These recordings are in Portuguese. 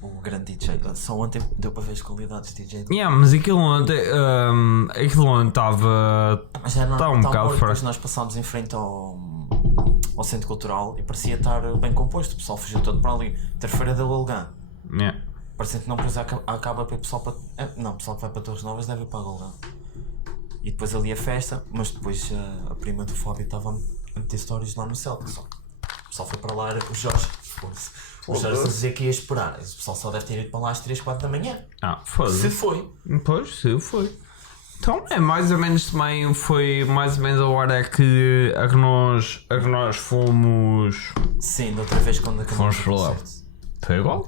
o grande DJ. Só ontem deu para ver as qualidades de DJ. Mas aquilo ontem estava. Mas já não Tá um bocado depois fraco. nós passámos em frente ao centro cultural e parecia estar bem composto. O pessoal fugiu todo para ali. Terça-feira da Golgã. Parecendo que não, depois acaba para o pessoal para. Não, o pessoal que vai para Torres Novas deve ir para a Golgã. E depois ali a festa, mas depois a prima do Fábio estava a meter stories lá no Celta. O pessoal foi para lá, era o Jorge. O Jorge dizia que ia esperar. O pessoal só deve ter ido para lá às 3, 4 da manhã. Foda-se. Se foi. Pois, se foi. Então é mais ou menos também, foi mais ou menos a hora que nós fomos. Sim, da outra vez quando acabamos Fomos para lá. Foi igual?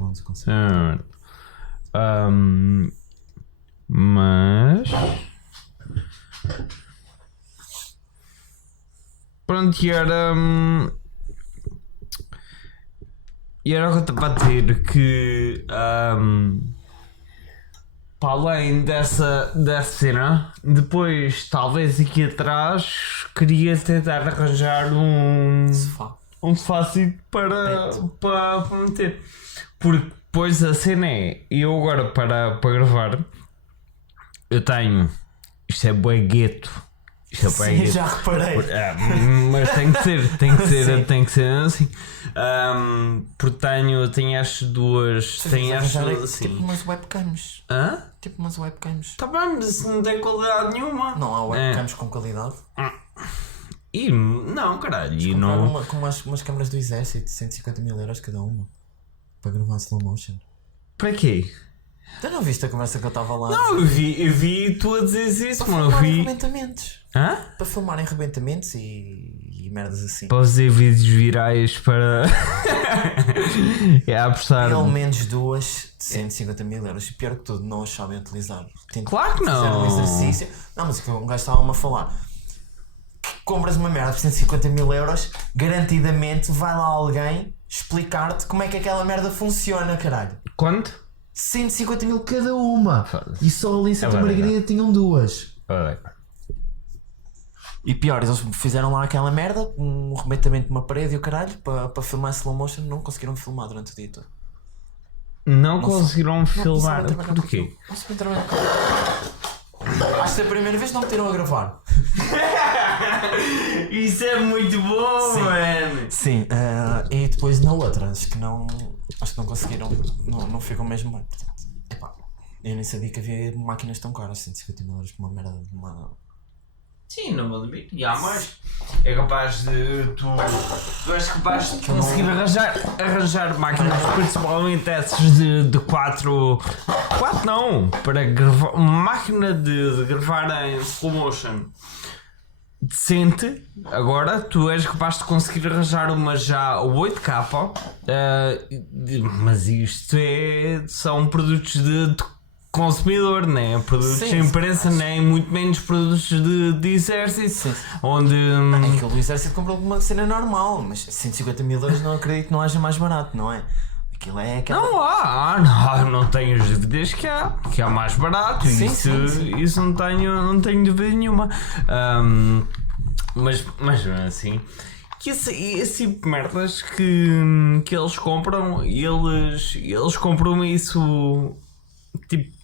Mas. Pronto, e era o que eu estava a dizer que para além dessa cena, depois talvez aqui atrás queria tentar arranjar um sofá para meter, porque depois a cena é, eu agora para gravar eu tenho, isto é bué gueto. Sim, já reparei. Mas tem que ser assim. Porque tenho estas duas. Tenho estas assim. Tipo umas webcams. Tipo umas webcams. Tá bem, mas isso não tem qualidade nenhuma. Não há webcams com qualidade. Não, caralho. E não... com umas câmaras do exército, 150 mil euros cada uma. Para gravar slow motion. Para quê? Tu não viste a conversa que eu estava lá? Não, eu vi tu a dizer isso, mano. Para filmarem arrebentamentos. Para filmarem arrebentamentos e merdas assim. Para fazer vídeos virais para. Apostar. Pelo menos duas de 150 mil euros. E pior que tudo, não as sabem utilizar. Claro que não. Fizeram um exercício. Não, mas o que um gajo estava-me a falar. Compras uma merda por 150 mil euros, garantidamente vai lá alguém explicar-te como é que aquela merda funciona, caralho. Quanto? 150 mil cada uma. E só ali em Santa Margarida tinham duas. E pior, eles fizeram lá aquela merda, um arrebentamento de uma parede e o caralho, para filmar slow motion, não conseguiram filmar durante o dia todo. Não conseguiram filmar? Porquê? Não sabem trabalhar com aquilo. Acho que a primeira vez não me tiram a gravar. Isso é muito bom, mano. Sim, e depois na outra, acho que não conseguiram, não ficam mesmo bem. Portanto, eu nem sabia que havia máquinas tão caras, 150 mil euros por uma merda de uma... Sim, não vou admitir. E há mais. É capaz de. Tu és capaz de conseguir arranjar máquinas, principalmente essas de 4. 4 não! Para gravar. Uma máquina de gravar em slow motion decente. Agora tu és capaz de conseguir arranjar uma já 8K. Mas isto são produtos de consumidor, né? Produtos de imprensa, nem muito menos produtos de exército. Onde. Aquilo do exército comprou uma cena normal, mas 150 mil euros não acredito que não haja mais barato, não é? Aquilo é aquela... Não tenho dúvidas que há mais barato. Isso não tenho dúvida nenhuma. Mas assim. Que esse tipo de merdas que eles compram, eles compram isso tipo.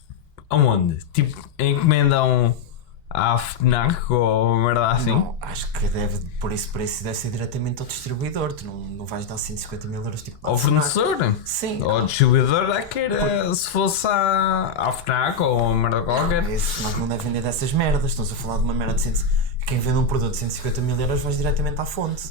Aonde? Tipo, encomendam à FNAC ou merda assim? Não, acho que deve, por esse preço deve ser diretamente ao distribuidor. Tu não vais dar 150 mil euros tipo ao fornecedor? Sim. Ao distribuidor é que era, se fosse à FNAC ou merda qualquer. Mas não deve vender dessas merdas. Estamos a falar de uma merda de 100. Quem vende um produto de 150 mil euros vais diretamente à fonte.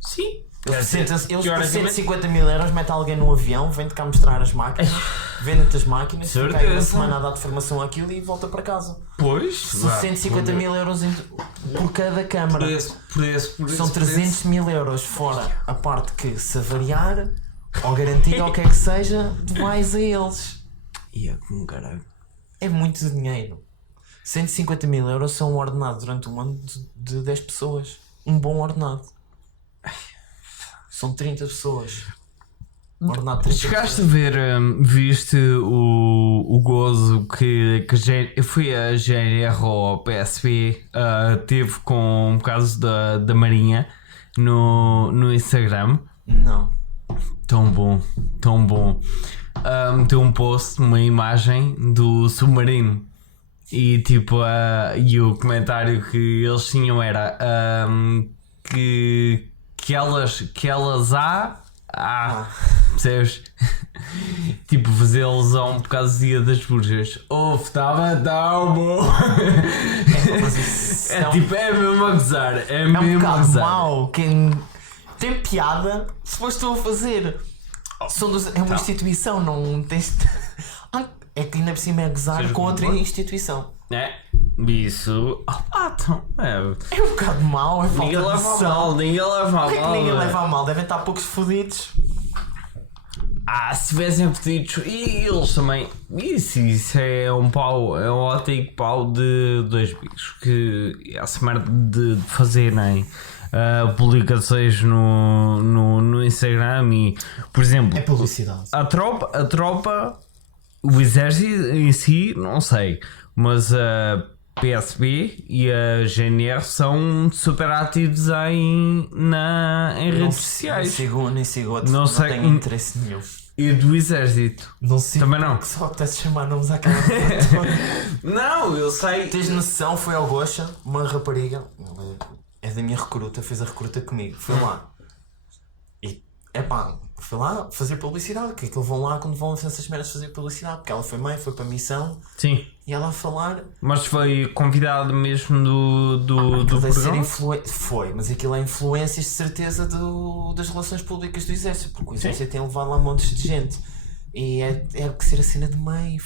Sim. Eles por 150 mil euros metem alguém num avião, vem-te cá mostrar as máquinas, vende-te as máquinas, fica aí uma semana a dar de formação àquilo e volta para casa. Pois. São 150 mil euros por cada câmara. São 300 mil euros fora a parte que, se avariar, ou garantia ou o que é que seja, tu vais a eles. E é como caralho. É muito dinheiro. 150 mil euros são um ordenado durante um ano de 10 pessoas. Um bom ordenado. São 30 pessoas. Ordenado 30 Chegaste a ver, viste o gozo que foi a GNR ou a PSP teve com o caso da Marinha no Instagram? Não. Tão bom. meteu um post, uma imagem do submarino. E tipo, e o comentário que eles tinham era que elas percebes? Tipo, fazer alusão por causa do dia das bruxas. Estava tão bom. É mesmo a gozar. É mesmo um a bocado gozar. mau. Quem tem piada, se foste tu a fazer. É uma instituição, não tens. É que ainda por cima é gozar Seja com outra como for. instituição. Isso. Então, É um bocado mau, é falta ninguém de leva a noção. mal, ninguém leva a mal. Por que ninguém leva a mal? Devem estar poucos fodidos. Se tivessem pedidos, e eles também. Isso é um pau, é um autêntico pau de dois bicos. Que essa merda de fazerem publicações no Instagram e, por exemplo, É publicidade. a tropa, o exército em si, não sei, mas a PSB e a GNR são super ativos em redes sociais. Nem sigo outro, Não não sei- tenho interesse nenhum. E do exército. Não sigo Também não. porque só apetece chamar nomes àquela pessoa. Não, eu sei. Tens noção, foi ao Gocha, uma rapariga, ela é da minha recruta, fez a recruta comigo, foi lá. E, foi lá fazer publicidade, que aquilo vão lá quando vão essas merdas fazer publicidade, porque ela foi mãe, foi para a missão, Sim. e ela a falar... Mas foi convidado mesmo do Aquilo deve ser programa? Foi, mas aquilo é influências de certeza das relações públicas do Exército, porque o Exército tem levado lá montes de gente. E é que ser a cena de mãe,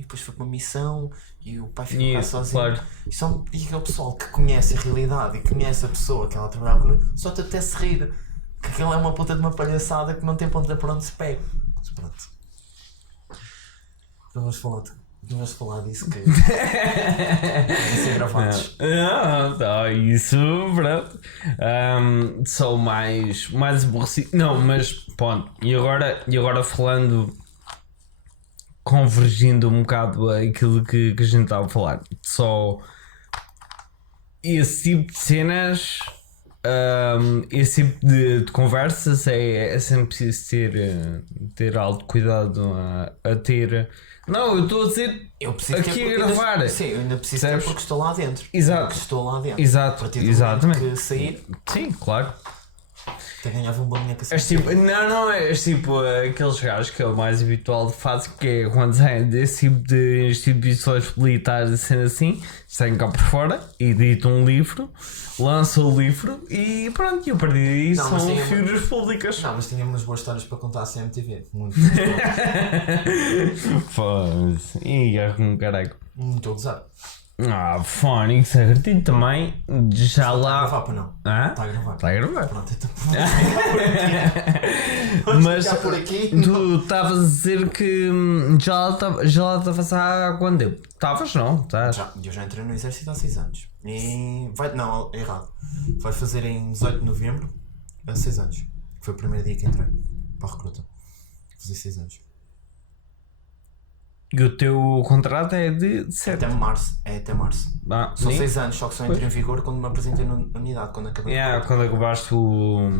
depois foi para uma missão e o pai ficou cá sozinho. Claro. E aquele pessoal que conhece a realidade e conhece a pessoa que ela trabalhava connosco, só te apetece rir. Que aquilo é uma puta de uma palhaçada que não tem ponto para onde se pega. Mas pronto. Não vamos falar disso que vai ser gravados. Isso, pronto. Sou mais aborrecido. Não, mas pronto. E agora falando, convergindo um bocado aquilo que a gente estava a falar, só esse tipo de cenas, esse tipo de conversas é sempre preciso ter alto cuidado a ter. Não, eu estou a dizer Eu preciso aqui ter a gravar. Sim, eu ainda preciso ter Percebes? porque estou lá dentro. Exato. Porque estou lá dentro. Exato, A partir do exatamente. momento que sair, Sim, claro. até ganhava um bom dinheiro com És tipo, não, és tipo aqueles gajos que é o mais habitual de fase, que é quando saem desse tipo de instituições militares, sendo assim, saem cá por fora, editam um livro, lançam o livro e pronto, e a partir daí Não, mas são tem- figuras públicas. Não, mas tínhamos boas histórias para contar à CMTV. Muito. Foda-se. E com caralho. Muito a gozar. Fónix, agredido também, já Está a lá. gravar para não? Hã? Está a gravar. Está a gravar. Pronto, então vamos Mas ficar por aqui. tu estavas a dizer que já estavas há quanto tempo? Estavas não? Estás? Eu já entrei no exército há 6 anos. Não, errado. Vai fazer em 18 de novembro, há 6 anos. Foi o primeiro dia que entrei para a recruta. Fazer 6 anos. E o teu contrato é de 7. Até março. É até março. São sim? 6 anos, só que só entrei em vigor quando me apresentei na unidade, quando acabei. Quando acabaste o.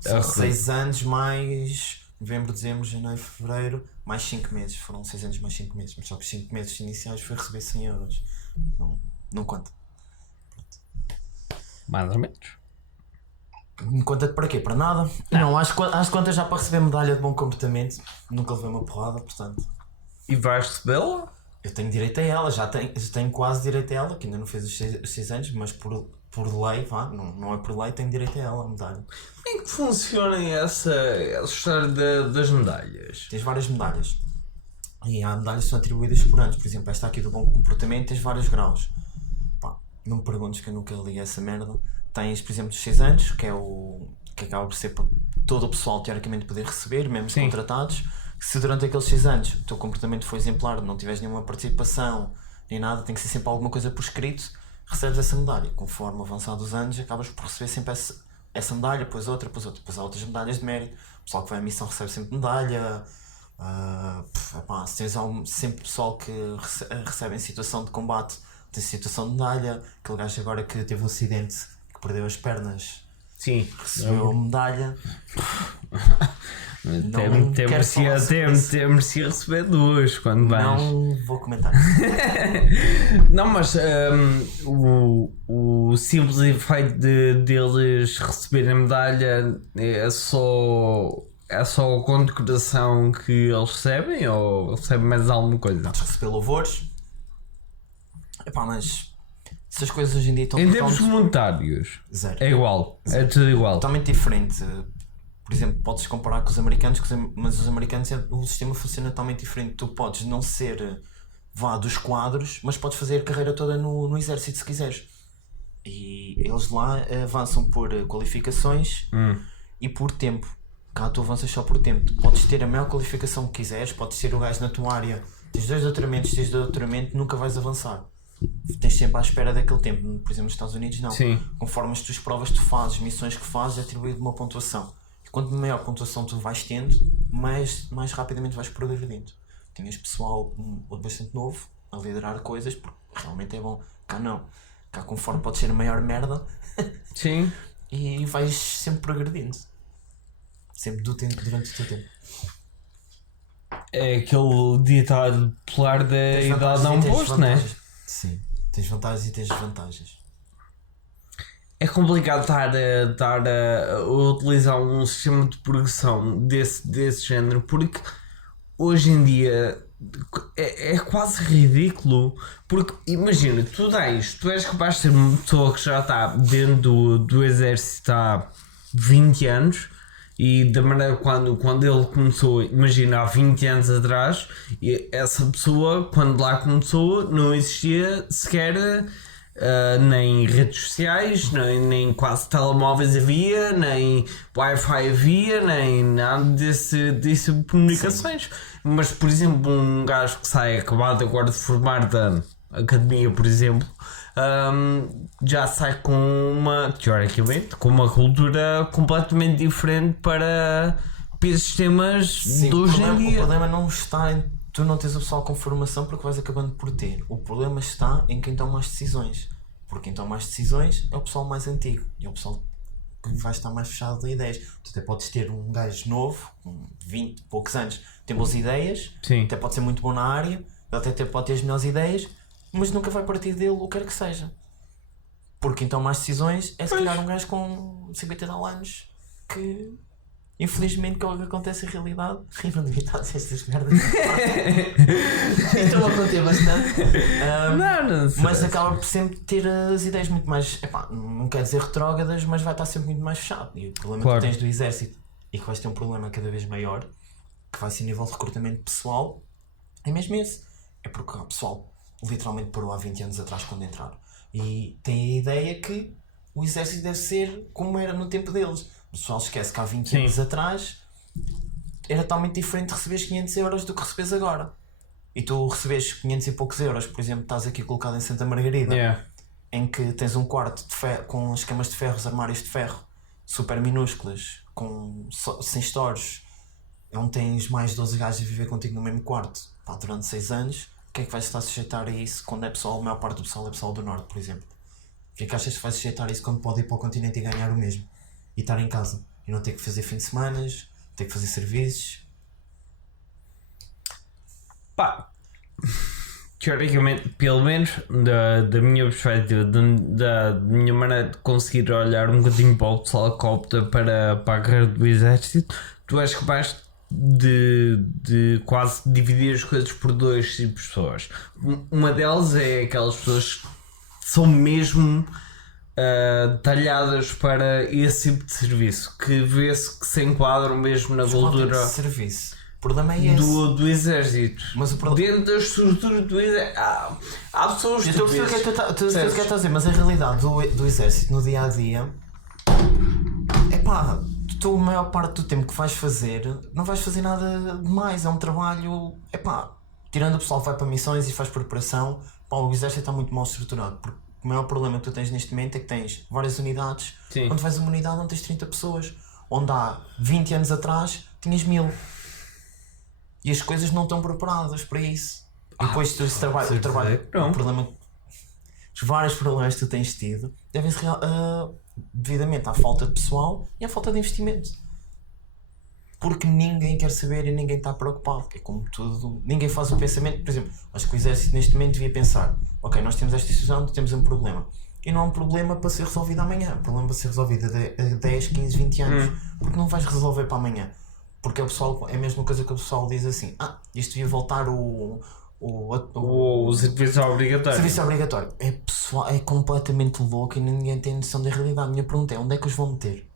São 6 anos mais novembro, dezembro, janeiro, fevereiro, mais 5 meses. Foram 6 anos mais 5 meses. Mas só que os 5 meses iniciais foi receber 100 euros. Não conta. Mais ou menos. Conta-te para quê? Para nada? Não, às contas já para receber medalha de bom comportamento. Nunca levei uma porrada, portanto. E vais recebê-la? Eu tenho direito a ela, já tenho quase direito a ela, que ainda não fez os 6 anos, mas por lei, não é por lei, tenho direito a ela, a medalha. Como é que funciona essa história das medalhas? Tens várias medalhas. E há medalhas que são atribuídas por anos. Por exemplo, esta aqui do bom comportamento tens vários graus. Não me perguntes que eu nunca li essa merda. Tens, por exemplo, dos 6 anos, que é o que acaba por ser para todo o pessoal teoricamente poder receber, mesmo os contratados. Se durante aqueles 6 anos o teu comportamento foi exemplar, não tiveres nenhuma participação nem nada, tem que ser sempre alguma coisa por escrito, recebes essa medalha. Conforme avançados os anos, acabas por receber sempre essa medalha, depois outra. Depois há outras medalhas de mérito. O pessoal que vai à missão recebe sempre medalha. Se tens sempre pessoal que recebe em situação de combate, tem situação de medalha. Aquele gajo agora que teve um acidente, que perdeu as pernas, Sim. recebeu a medalha. Merecia receber 2 quando vais. Não vou comentar. Não, mas o simples efeito deles receberem a medalha é só a condecoração que eles recebem ou recebem mais alguma coisa? Podes receber louvores. Epá, mas se as coisas hoje em dia estão em termos monetários, zero. É igual, Zero. É tudo igual. Totalmente diferente. Por exemplo, podes comparar com os americanos, mas os americanos o sistema funciona totalmente diferente. Tu podes não ser dos quadros, mas podes fazer a carreira toda no exército se quiseres. E eles lá avançam por qualificações e por tempo. Cá tu avanças só por tempo. Tu podes ter a maior qualificação que quiseres, podes ser o gajo na tua área. Tens 2 doutoramentos, nunca vais avançar. Tens sempre à espera daquele tempo. Por exemplo, nos Estados Unidos não. Sim. Conforme as tuas provas que tu fazes, missões que fazes, é atribuído uma pontuação. E quanto maior pontuação tu vais tendo, mais rapidamente vais progredindo. Tinhas pessoal bastante novo a liderar coisas, porque realmente é bom. Cá não. Cá conforme podes ser a maior merda. Sim. E vais sempre progredindo. Sempre durante o teu tempo. É aquele ditado popular da idade não posto, não é? Sim, tens vantagens e tens desvantagens. É complicado estar a utilizar um sistema de progressão desse género, porque hoje em dia é quase ridículo. Porque imagina, tu és capaz de ser uma pessoa que já está dentro do exército há 20 anos. E da maneira quando ele começou, imagina, há 20 anos atrás, essa pessoa, quando lá começou, não existia sequer nem redes sociais, nem quase telemóveis havia, nem Wi-Fi havia, nem nada desse tipo de comunicações. Sim. Mas, por exemplo, um gajo que sai acabado agora de formar da academia, por exemplo, já sai teoricamente, com uma cultura completamente diferente para esses temas. Sim, de hoje em dia. O problema não está em tu não tens o pessoal com formação porque vais acabando por ter. O problema está em quem toma as decisões. Porque quem toma as decisões é o pessoal mais antigo. E é o pessoal que vai estar mais fechado de ideias. Tu até podes ter um gajo novo, com 20 e poucos anos, tem boas ideias. Sim. Até pode ser muito bom na área, ele até pode ter as melhores ideias, mas nunca vai partir dele o que quer que seja. Porque quem toma as decisões é se calhar um gajo com 50 e tal anos que... Infelizmente que é o que acontece em realidade. E não devia estar a dizer estas merdas. Estou a conter bastante. Mas acaba por sempre ter as ideias muito mais, não quer dizer retrógradas, mas vai estar sempre muito mais fechado. E o problema que tens do exército, e que vais ter um problema cada vez maior, que vai ser a nível de recrutamento pessoal, é mesmo esse. É porque o pessoal literalmente parou há 20 anos atrás quando entraram. E tem a ideia que o exército deve ser como era no tempo deles. O pessoal esquece que há 20 anos atrás era totalmente diferente receberes 500 euros do que recebes agora. E tu recebes 500 e poucos euros, por exemplo, estás aqui colocado em Santa Margarida, em que tens um quarto de ferro, com escamas de ferro, armários de ferro super minúsculas, sem stores, onde tens mais de 12 gajos a viver contigo no mesmo quarto durante 6 anos. O que é que vais estar a sujeitar a isso quando é pessoal, a maior parte do pessoal é pessoal do Norte, por exemplo? O que é que achas que vais sujeitar a isso quando pode ir para o continente e ganhar o mesmo? E estar em casa e não ter que fazer fim de semana, ter que fazer serviços. Teoricamente, pelo menos da minha perspectiva, da minha maneira de conseguir olhar um bocadinho para o pessoal que opta para a carreira do exército, tu és capaz de quase dividir as coisas por 2 tipos de pessoas. Uma delas é aquelas pessoas que são mesmo talhadas para esse tipo de serviço, que vê-se que se enquadram mesmo na cultura de serviço. O problema é esse. Do exército. Mas dentro da estrutura do exército há pessoas que estou a perceber o que estás a dizer, mas a realidade do exército no dia a dia tu a maior parte do tempo que vais fazer não vais fazer nada demais, é um trabalho tirando o pessoal que vai para missões e faz preparação. O exército está muito mal estruturado, porque o maior problema que tu tens neste momento é que tens várias unidades. Sim. Quando vais a uma unidade onde tens 30 pessoas, onde há 20 anos atrás tinhas 1000. E as coisas não estão preparadas para isso. E depois o problema, os vários problemas que tu tens tido devem-se devidamente à falta de pessoal e à falta de investimento. porque ninguém quer saber e ninguém está preocupado. É como tudo, ninguém faz o pensamento. Por exemplo, acho que o exército neste momento devia pensar: ok, nós temos esta situação, temos um problema. E não é um problema para ser resolvido amanhã, é um problema para ser resolvido a 10, 15, 20 anos. Porque não vais resolver para amanhã. Porque o pessoal, é a mesma coisa que o pessoal diz assim: isto devia voltar o serviço obrigatório. Serviço obrigatório. É completamente louco e ninguém tem noção da realidade. A minha pergunta é: onde é que os vão meter?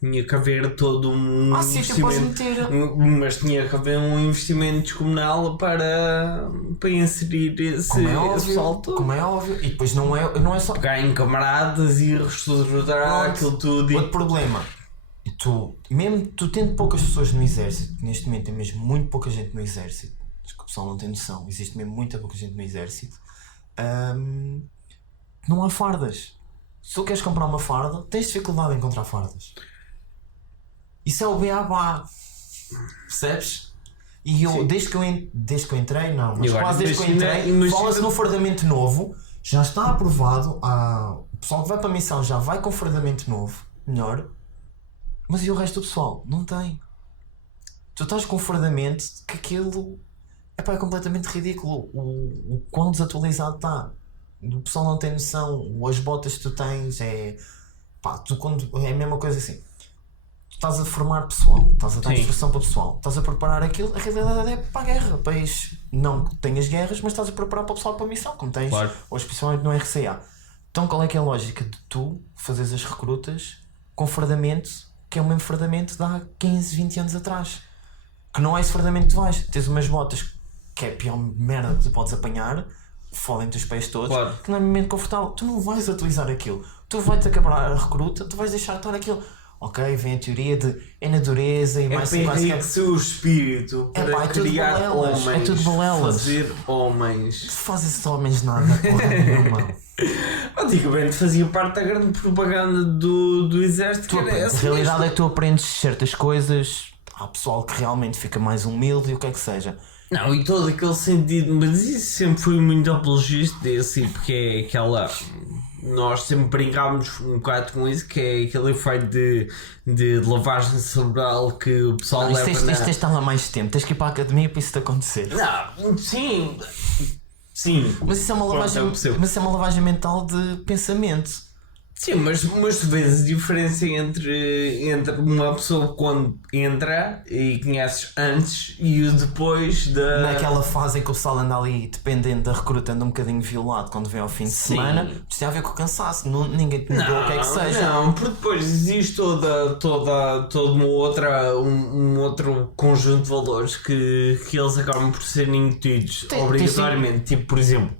Tinha que haver todo um investimento, mas tinha que haver um investimento descomunal para inserir esse salto. Como é óbvio. E depois não é só pegar em camaradas e reestruturar aquilo tudo. Outro problema. Mesmo tu tendo poucas pessoas no exército, neste momento tem mesmo muito pouca gente no exército. Acho que o pessoal não tem noção. Existe mesmo muita pouca gente no exército. Não há fardas. Se tu queres comprar uma farda, tens dificuldade em encontrar fardas. Isso é o beabá, percebes? E eu, desde que eu entrei, não, mas quase desde que eu entrei, fala-se no fardamento novo, já está aprovado, o pessoal que vai para a missão já vai com fardamento novo, melhor, mas e o resto do pessoal? Não tem. Tu estás com fardamento que aquilo é completamente ridículo, o quão desatualizado está. O pessoal não tem noção, as botas que tu tens, é a mesma coisa assim. Estás a formar pessoal, estás a dar instrução para o pessoal, estás a preparar aquilo, a realidade é para a guerra, não tenhas guerras, mas estás a preparar para o pessoal para a missão, como tens, ou especialmente no RCA. Então qual é que é a lógica de tu fazeres as recrutas com fardamento, que é o mesmo fardamento de há 15, 20 anos atrás? Que não é esse fardamento que tu vais, tens umas botas que é a pior merda que tu podes apanhar, fodem-te os pés todos, que não é momento confortável, tu não vais utilizar aquilo, tu vais-te acabar a recruta, tu vais deixar estar aquilo. Ok, vem a teoria de é natureza e mais para enriquecer o espírito para criar homens, é tudo balelas. Fazer homens. Fazem-se homens nada, porra nenhuma. Antigamente fazia parte da grande propaganda do exército. A realidade é que tu aprendes certas coisas, há pessoal que realmente fica mais humilde e o que é que seja. Não, e todo aquele sentido, mas isso sempre fui muito apologista desse, porque é aquela. Nós sempre brincámos um bocado com isso, que é aquele efeito de lavagem cerebral que o pessoal leva. Isto tens de estar lá mais tempo, tens que ir para a academia para isso te acontecer. Não, sim. Mas isso é uma lavagem mental de pensamento. Sim, mas tu vês a diferença entre uma pessoa quando entra e conheces antes e o depois da... Naquela fase em que o pessoal anda ali dependendo da recruta, anda um bocadinho violado quando vem ao fim de semana, isto tem a ver com o cansaço, ninguém te mudou o que é que seja. Não, porque depois existe todo um outro conjunto de valores que eles acabam por serem incutidos obrigatoriamente. Tipo, por exemplo...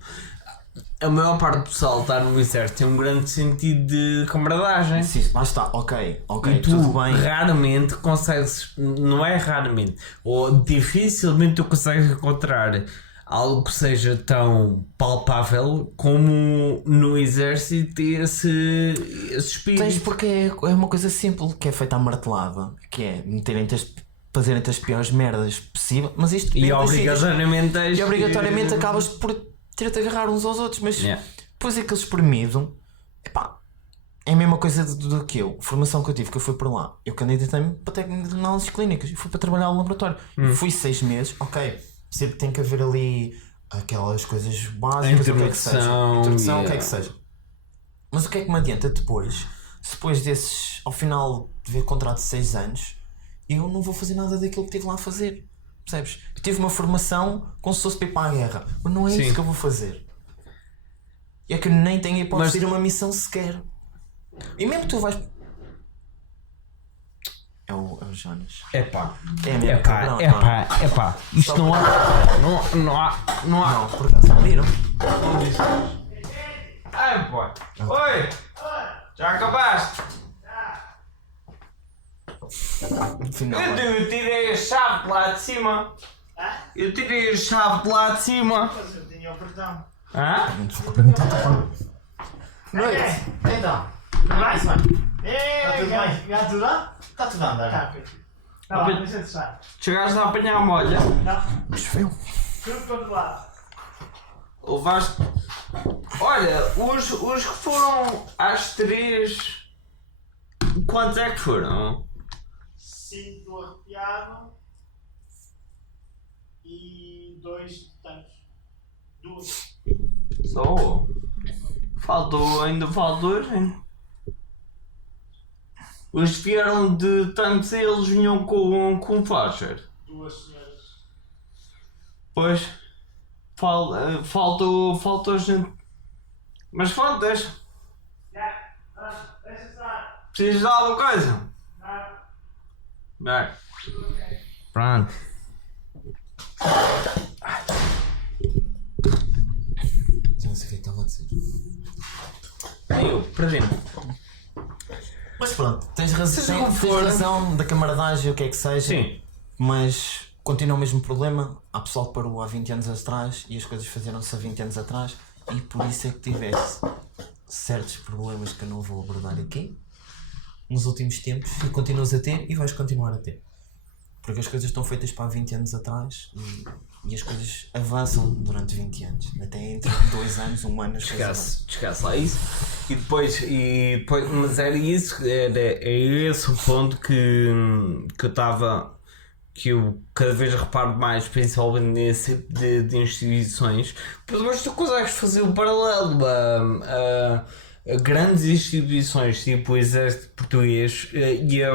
A maior parte do pessoal está no exército tem um grande sentido de camaradagem. Sim, lá está, ok, e tu tudo bem. Raramente consegues, não é raramente, ou dificilmente tu consegues encontrar algo que seja tão palpável como no exército esse espírito. Tens porque é uma coisa simples, que é feita à martelada, que é fazerem-te as piores merdas possível, mas isto e obrigatoriamente acabas por ter-te agarrar uns aos outros, mas depois é que eles espremido, é a mesma coisa do que eu. A formação que eu tive, que eu fui para lá, eu candidatei-me para técnico de análises clínicas e fui para trabalhar no laboratório. Fui 6 meses, ok, sempre tem que haver ali aquelas coisas básicas, o que é que seja, introdução, o que é que seja. Mas o que é que me adianta depois desses, ao final de ver contrato de 6 anos, eu não vou fazer nada daquilo que estive lá a fazer. Percebes? Eu tive uma formação como se fosse para ir para a guerra, mas não é isso que eu vou fazer. É que nem tenho hipótese de ir a uma missão sequer. E mesmo que tu vais. É o Jonas. Isto não há. Não, por acaso abriram. Oi! Já acabaste? Eu tirei a chave de lá de cima. Eu tirei a chave de lá de cima. Mas eu tinha o portão. Noite. Então. Vai, mano. Já tudo lá? Está tudo a andar. Tá, tá lá, deixa de estar. Chegaste a apanhar a molha. Não, Mas feio. tudo para outro lado. Levaste. Olha, os que foram às 3. Quantos é que foram? 5 do arrepiado e 2 de tanques. 2. Só. Ainda faltam 2, hein? Os que vieram de tanques eles vinham com faixa. 2 senhoras. Pois. Falta gente. Mas pronto, deixa. Já, deixa estar. Precisas de alguma coisa? Nada. Bem. Pronto. Já não sei o que é que estava a dizer. Eu, perdi-me. Mas pronto, tens razão, Seja como for. razão da camaradagem, o que é que seja. Sim. Mas continua o mesmo problema. Há pessoal que parou há 20 anos atrás e as coisas fizeram-se há 20 anos atrás. E por isso é que tiveste certos problemas que eu não vou abordar aqui nos últimos tempos e continuas a ter e vais continuar a ter. Porque as coisas estão feitas para há 20 anos atrás e as coisas avançam durante 20 anos. Até entre 2 anos, 1 ano as coisas Esquece lá isso. E depois, mas era esse o ponto que eu estava. Que eu cada vez reparo mais, principalmente nesse tipo de instituições, mas tu consegues fazer o paralelo a grandes instituições tipo o Exército Português e a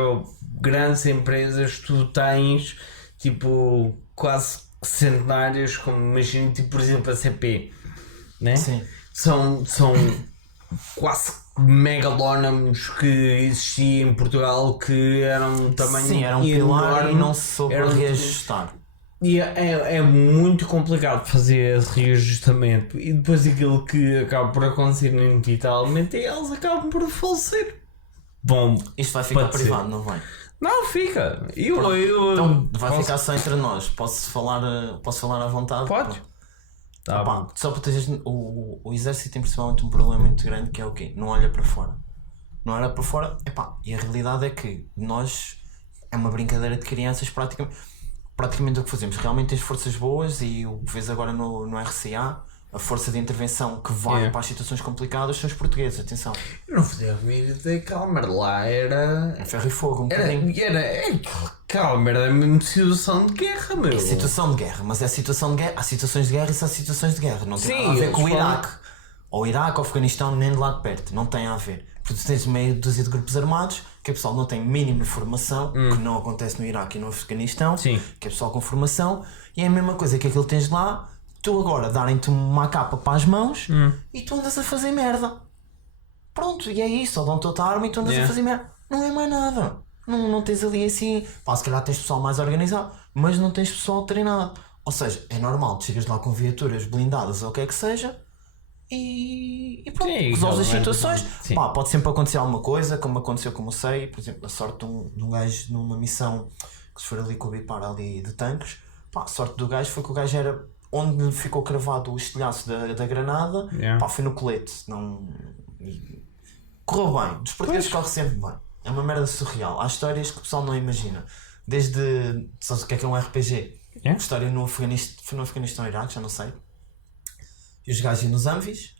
grandes empresas. Tu tens tipo quase centenárias, como imagino, tipo por exemplo a CP, né? Sim. São quase megalónomos que existiam em Portugal, que eram tamanho. Sim, era um pilar e não se soube reajustar. E é muito complicado fazer esse reajustamento, e depois aquilo que acaba por acontecer inevitavelmente é eles acabam por falecer. Bom, Isto vai ficar privado, não vai? não fica. Então vai ficar só entre nós. Posso falar à vontade? Pode. Tá Opa, bom. só para teres o exército tem principalmente um problema muito grande, que é o quê? Não olha para fora. Não olha para fora, e a realidade é que nós é uma brincadeira de crianças praticamente o que fazemos. Realmente tens forças boas e o que vês agora no RCA, a força de intervenção que vai para as situações complicadas são os portugueses, atenção. Eu não fazia a mínima ideia que Calmer lá era. É ferro e fogo, um bocadinho. Calmer era mesmo situação de guerra, meu. É situação de guerra, mas é situação de guerra. Há situações de guerra e há situações de guerra. Não tem nada a ver com o Iraque. Ou Iraque, ou Afeganistão, nem de lá de perto. Não tem a ver. Porque tu tens meia dúzia de grupos armados que o pessoal não tem mínima formação, que não acontece no Iraque e no Afeganistão, Sim. que é pessoal com formação, e é a mesma coisa que aquilo que tens lá, tu agora darem-te uma capa para as mãos e tu andas a fazer merda. Pronto, e é isso, ou dão-te outra arma e tu andas a fazer merda. Não é mais nada. Não tens ali assim, se calhar tens pessoal mais organizado, mas não tens pessoal treinado. Ou seja, é normal, tu chegas lá com viaturas blindadas ou o que é que seja e pronto, resolves as situações. Pode sempre acontecer alguma coisa, como aconteceu, como eu sei, por exemplo, a sorte de um gajo numa missão que se for ali com o Bipar ali de tanques, a sorte do gajo foi que o gajo era onde lhe ficou cravado o estilhaço da granada, foi no colete. Correu bem, dos portugueses corre sempre bem. É uma merda surreal. Há histórias que o pessoal não imagina. Desde. Sabes o que é um RPG? História no Afeganistão, Iraque, já não sei. E os gajos iam nos Anvis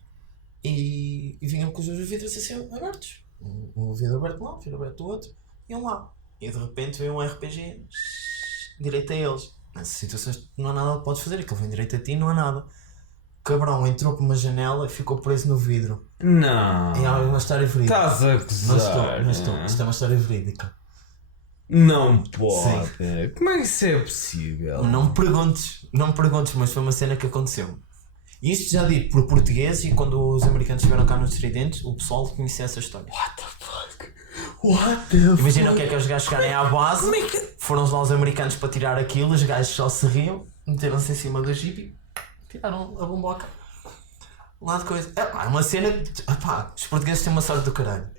e vinham com os vidros assim abertos. Um vidro aberto lá, um vidro aberto do outro. Iam lá. E de repente veio um RPG direito a eles. Nessas situações não há nada que podes fazer. Aquilo vem direito a ti, não há nada. O cabrão entrou por uma janela e ficou preso no vidro. Não. É uma história verídica. Estás a gozar. Não estou. Isto é uma história verídica. Não pode. Sim. Como é que isso é possível? Não me perguntes, mas foi uma cena que aconteceu. E isto já dito por português, e quando os americanos estiveram cá nos Tridentes, o pessoal conhecia essa história. What the fuck? Imagina o que é que os gajos chegarem à base, foram lá os americanos para tirar aquilo, os gajos só se riam, meteram-se em cima do jeep e tiraram a bomboca. Lá de coisa. É uma cena. Os portugueses têm uma sorte do caralho.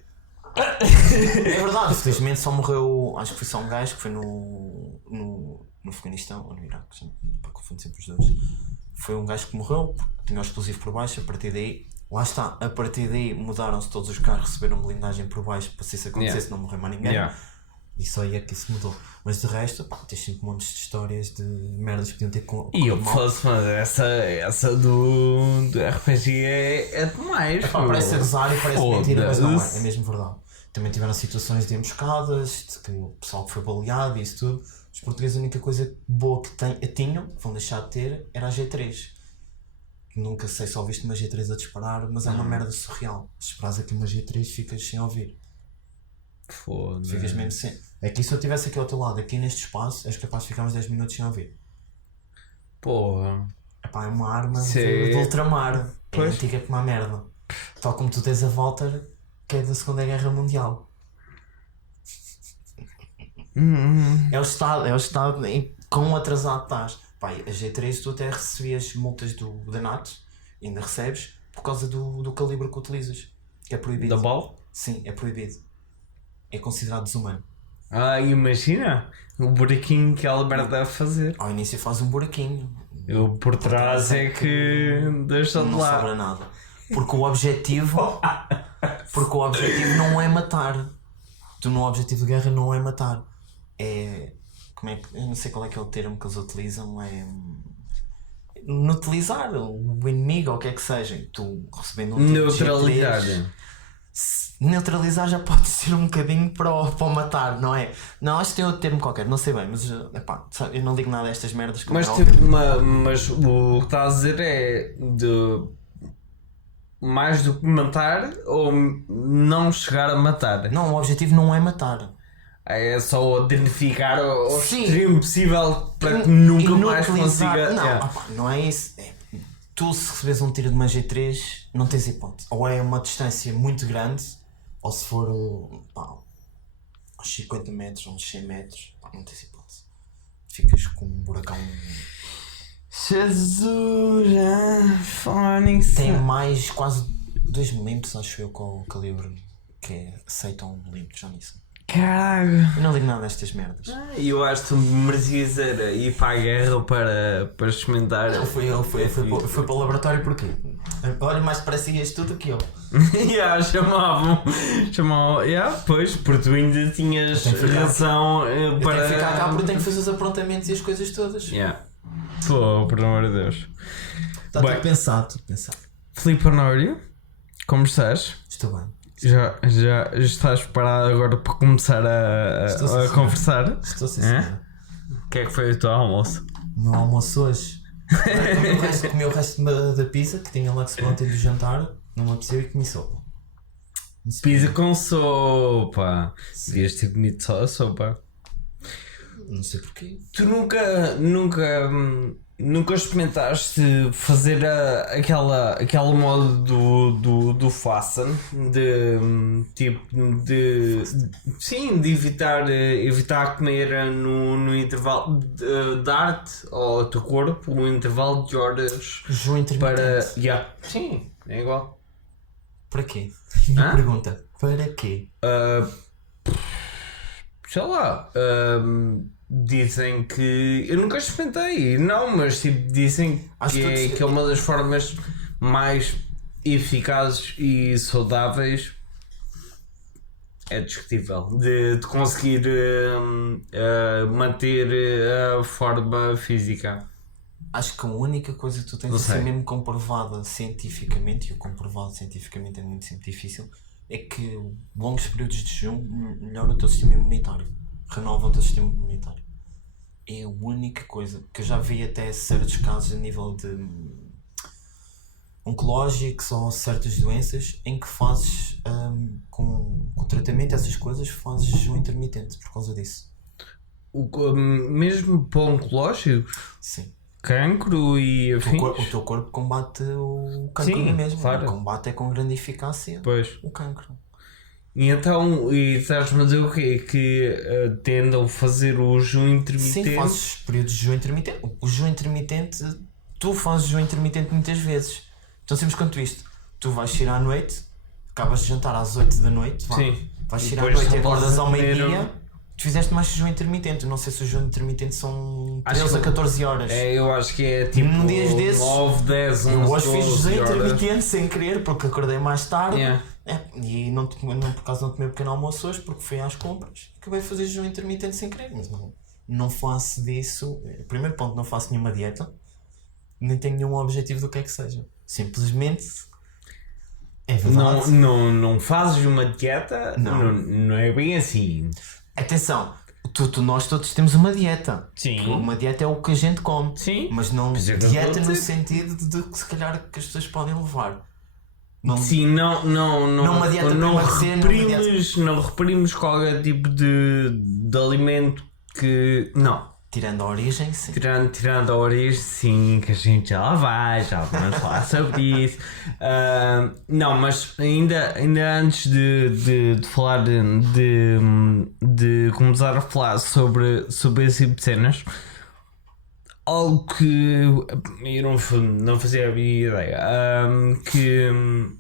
É verdade, infelizmente só morreu. Acho que foi só um gajo que foi no Afeganistão ou no Iraque, para confundir sempre os dois. Foi um gajo que morreu, tinha o explosivo por baixo. A partir daí, lá está, a partir daí mudaram-se todos os carros, receberam blindagem por baixo para se isso acontecesse, não morreu mais ninguém. E só aí é que isso mudou. Mas de resto, tens sempre montes de histórias de merdas que podiam ter com. E eu fosse, mas essa do RPG é demais. Parece a gozar e parece mentira, mas não é. É mesmo verdade. também tiveram situações de emboscadas, de que o pessoal que foi baleado e isso tudo. Os portugueses a única coisa boa que tinham, que vão deixar de ter, era a G3. Nunca sei se ouviste uma G3 a disparar, mas é uma merda surreal. Se esperares aqui uma G3 ficas sem ouvir. Foda-se. Ficas mesmo sem. Aqui se eu estivesse aqui ao teu lado, aqui neste espaço, és capaz de ficar uns 10 minutos sem ouvir. Porra. Epá, é uma arma Sim. de ultramar. É Pois. antiga como a merda. Tal como tu tens a Walter, que é da Segunda Guerra Mundial. É o estado em quão atrasado estás. Pá, a G3 tu até recebias multas da NATO, ainda recebes, por causa do calibre que utilizas. Que é proibido. Da bala? Sim, é proibido. É considerado desumano. Imagina o buraquinho que ela merda a fazer. Ao início faz um buraquinho. Eu por trás é que deixa de Não lá. sobra nada. Porque o objetivo não é matar. O objetivo de guerra não é matar. É. Como é que. Eu não sei qual é que é o termo que eles utilizam. É. Neutralizar o inimigo ou o que é que seja. Tu recebendo um tiro de Neutralizar. G3, neutralizar já pode ser um bocadinho para o matar, não é? Não, acho que tem outro termo qualquer, não sei bem, mas epá, sabe, eu não digo nada a estas merdas como Mas, é tipo, óbvio. mas o que estás a dizer é de mais do que matar ou não chegar a matar? Não, o objetivo não é matar. É só danificar ao Sim. extremo possível para que nunca mais Inutilizar- consiga. Não, Yeah. opá, não é isso. Tu se recebes um tiro de uma G3 não tens hipótese. Ou é uma distância muito grande, ou se for pá, uns 50 metros, uns 100 metros, pá, não tens hipótese. Ficas com um buracão. Jesus, Phonics. Tem mais quase 2 milímetros, acho eu, com o calibre que aceita 1 milímetro, já nisso. Caralho. Eu não digo nada destas merdas. Eu acho que tu merecias era ir para a guerra para experimentar. Eu fui para o laboratório porque olha, mais parecias tu do que eu. Chamavam. Pois, porque tu ainda tinhas tenho que ficar- razão Eu para. tenho que ficar cá porque tenho que fazer os aprontamentos e as coisas todas. Pô, por amor de Deus. Está Bem. tudo pensado, Filipe Honório, como estás? Estou bem. Já estás preparado agora para começar Estou sim, a senhor. conversar? Estou sim, É? senhora. O que é que foi o teu almoço? O meu almoço hoje. Comi o resto da pizza que tinha lá que se ontem do jantar. Não me apeteceu e comi sopa. Pizza com sopa. Devias ter comido só a sopa. Não sei porquê. Tu nunca experimentaste fazer aquela modo do fasten de evitar comer no intervalo de dar-te ao teu corpo um intervalo de horas Jejum intermitente. para sim, é igual. Para quê? Minha pergunta. Para quê? Sei lá, dizem que eu nunca experimentei, não, mas tipo, dizem Acho que é uma das formas mais eficazes e saudáveis. É discutível de conseguir manter a forma física. Acho que a única coisa que tu tens Não a ser sei. mesmo comprovada cientificamente, e o comprovado cientificamente é muito sempre difícil, é que longos períodos de jejum melhora o teu sistema imunitário, renova o teu sistema imunitário. É a única coisa que eu já vi até certos casos a nível de oncológicos ou certas doenças em que fazes com tratamento essas coisas fazes jejum intermitente por causa disso. Mesmo para oncológicos, Sim. cancro e O afins. teu corpo combate o cancro Sim, mesmo. claro. Combate é com grande eficácia Pois. o cancro. E então, estás-me a dizer o quê? Que tendam a fazer o jejum intermitente? Sim, fazes períodos de jejum intermitente. O jejum intermitente, tu fazes jejum intermitente muitas vezes. Tão simples quanto isto. Tu vais sair à noite, acabas de jantar às 8 da noite, vá. Sim. Vais E sair à depois noite e só acordas voltas ao a comer meio-dia, tu fizeste mais jejum intermitente. Eu não sei se o jejum intermitente são 13 a 14 horas. Eu acho que é tipo Dias desses, 9, 10, 11, Eu hoje fiz 12 jejum horas. intermitente sem querer, porque acordei mais tarde. Yeah. E não, por acaso não tomei um pequeno almoço hoje, porque fui às compras. Acabei de fazer jejum intermitente sem querer, mas não faço disso. Primeiro ponto, não faço nenhuma dieta, nem tenho nenhum objetivo do que é que seja. Simplesmente É verdade. Não fazes uma dieta, não é bem assim. Atenção, nós todos temos uma dieta. Sim. Uma dieta é o que a gente come. Sim. Mas não Pois é que eu dieta estou a no dizer. sentido de que se calhar que as pessoas podem levar. Não, Sim, não uma dieta para emagrecer, não reperimos qualquer tipo de alimento que. Não. tirando a origem, sim. Tirando a origem, sim, que a gente já vamos falar sobre isso. Não, mas ainda antes de falar de começar a falar sobre esse tipo de cenas, algo que eu não fazia a minha ideia, que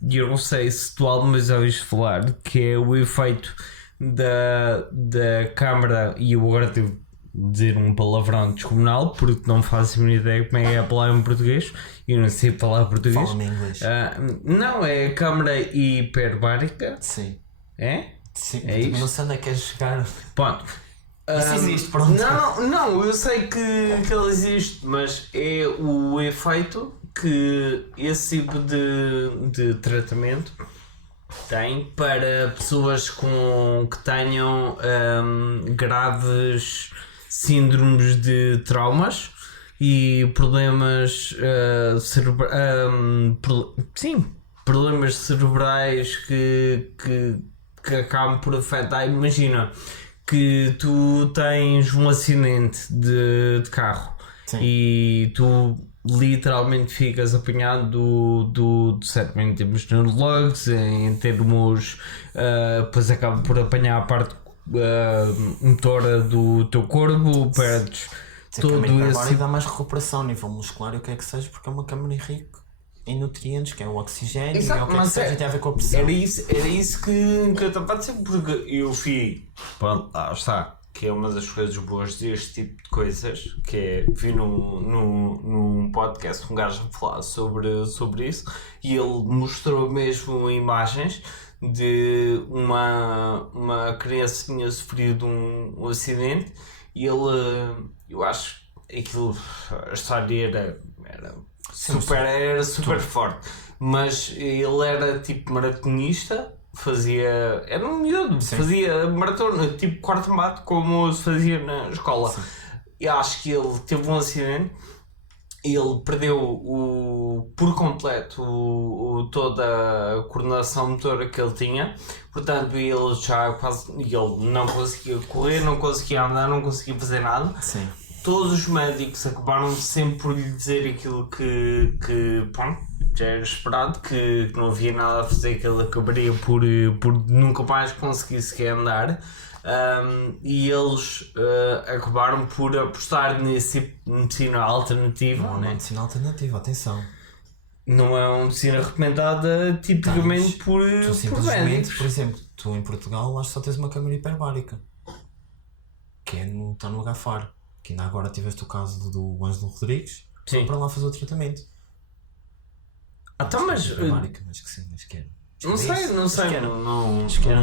eu não sei se tu alguma vez já ouviste falar, que é o efeito da câmara, e eu agora devo dizer um palavrão descomunal porque não faço a minha ideia como é que é a palavra em português, eu não sei falar português. Fala-me inglês. Não, é câmara hiperbárica. Sim. É? Sim. É isso? Não sei onde é que queres chegar. Pronto. Isso existe, pronto. Não, eu sei que ele existe, mas é o efeito que esse tipo de tratamento tem para pessoas que tenham graves síndromes de traumas e problemas problemas cerebrais que acabam por afetar. Imagina que tu tens um acidente de carro. Sim. E tu literalmente ficas apanhado do cérebro em termos neurológicos, em termos depois acaba por apanhar a parte motora do teu corpo, perdes todo esse. Dá mais recuperação a nível muscular e o que é que seja, porque é uma câmara rica em nutrientes, que é o oxigênio. Exato, e é o que mas seja, tem a ver com a pressão. Era isso que eu estava a dizer, porque eu fui, pronto, lá está, que é uma das coisas boas deste tipo de coisas, que é, vi num podcast um gajo a falar sobre isso, e ele mostrou mesmo imagens de uma criança que tinha sofrido um acidente, e ele, eu acho que aquilo, a história era super forte, mas ele era tipo maratonista, era um miúdo, fazia maratona, tipo quarto-mato, como se fazia na escola. Sim. E acho que ele teve um acidente, ele perdeu por completo toda a coordenação motora que ele tinha, portanto ele já quase, ele não conseguia correr, não conseguia andar, não conseguia fazer nada. Sim. Todos os médicos acabaram sempre por lhe dizer aquilo que pronto, já era esperado, que não havia nada a fazer, que ele acabaria por nunca mais conseguir sequer andar, e eles acabaram por apostar nesse medicina alternativa. Não é uma medicina alternativa, atenção. Não é uma medicina recomendada tipicamente por médicos. Por exemplo, tu em Portugal acho que só tens uma câmara hiperbárica, que está no Agafar. Que ainda agora tiveste o caso do Ângelo Rodrigues, foi para lá fazer o tratamento. Então, mas que sim, mas que era. Não sei, não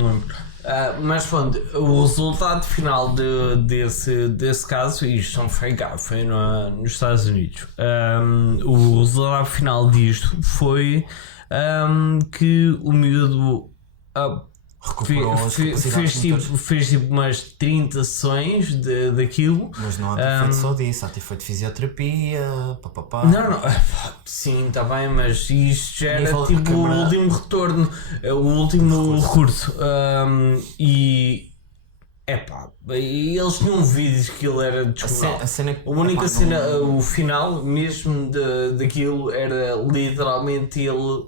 lembro. Mas pronto, o resultado final desse caso, e isto não foi cá, foi nos Estados Unidos. O resultado final disto foi que o miúdo fez tipo umas 30 sessões daquilo. Mas não há ter feito só disso, há ter feito fisioterapia, papapá. Não, sim, está bem, mas isto já era tipo o último retorno, o último recurso. E eles tinham vídeos que ele era descomunal. A única cena, o final mesmo daquilo era literalmente ele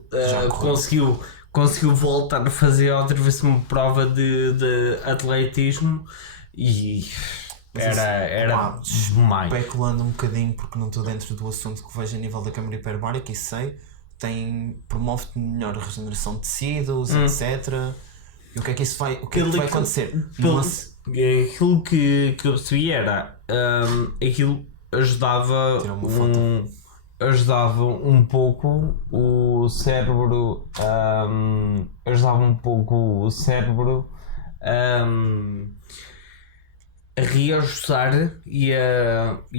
conseguiu voltar a fazer outra vez uma prova de atletismo e era demais. Especulando um bocadinho, porque não estou dentro do assunto, que vejo a nível da câmara hiperbárica e sei, promove melhor regeneração de tecidos, etc. E o que é que isso vai, vai acontecer? Aquilo que eu percebi era aquilo ajudava um pouco o cérebro a reajustar e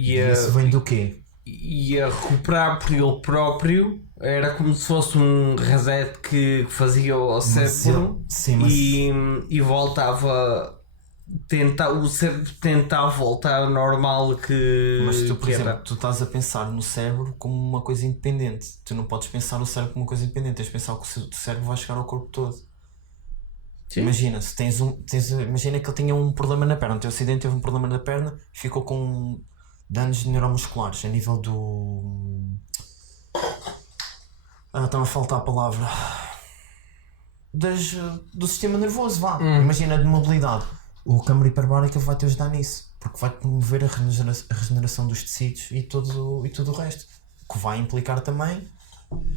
isso vem do quê? ia recuperar por ele próprio. Era como se fosse um reset que fazia ao cérebro. Sim, mas... e voltava. O cérebro tentava voltar ao normal que. Mas tu, por que exemplo, era. tu estás a pensar no cérebro como uma coisa independente. Tu não podes pensar no cérebro como uma coisa independente. Tens de pensar que o cérebro vai chegar ao corpo todo. Sim. Imagina, se imagina que ele tinha um problema na perna. O teu acidente teve um problema na perna e ficou com danos neuromusculares a nível do. Está-me a faltar a palavra. Do sistema nervoso, vá. Imagina, de mobilidade. O câmara hiperbárica vai te ajudar nisso, porque vai promover a regeneração dos tecidos e tudo o resto, que vai implicar também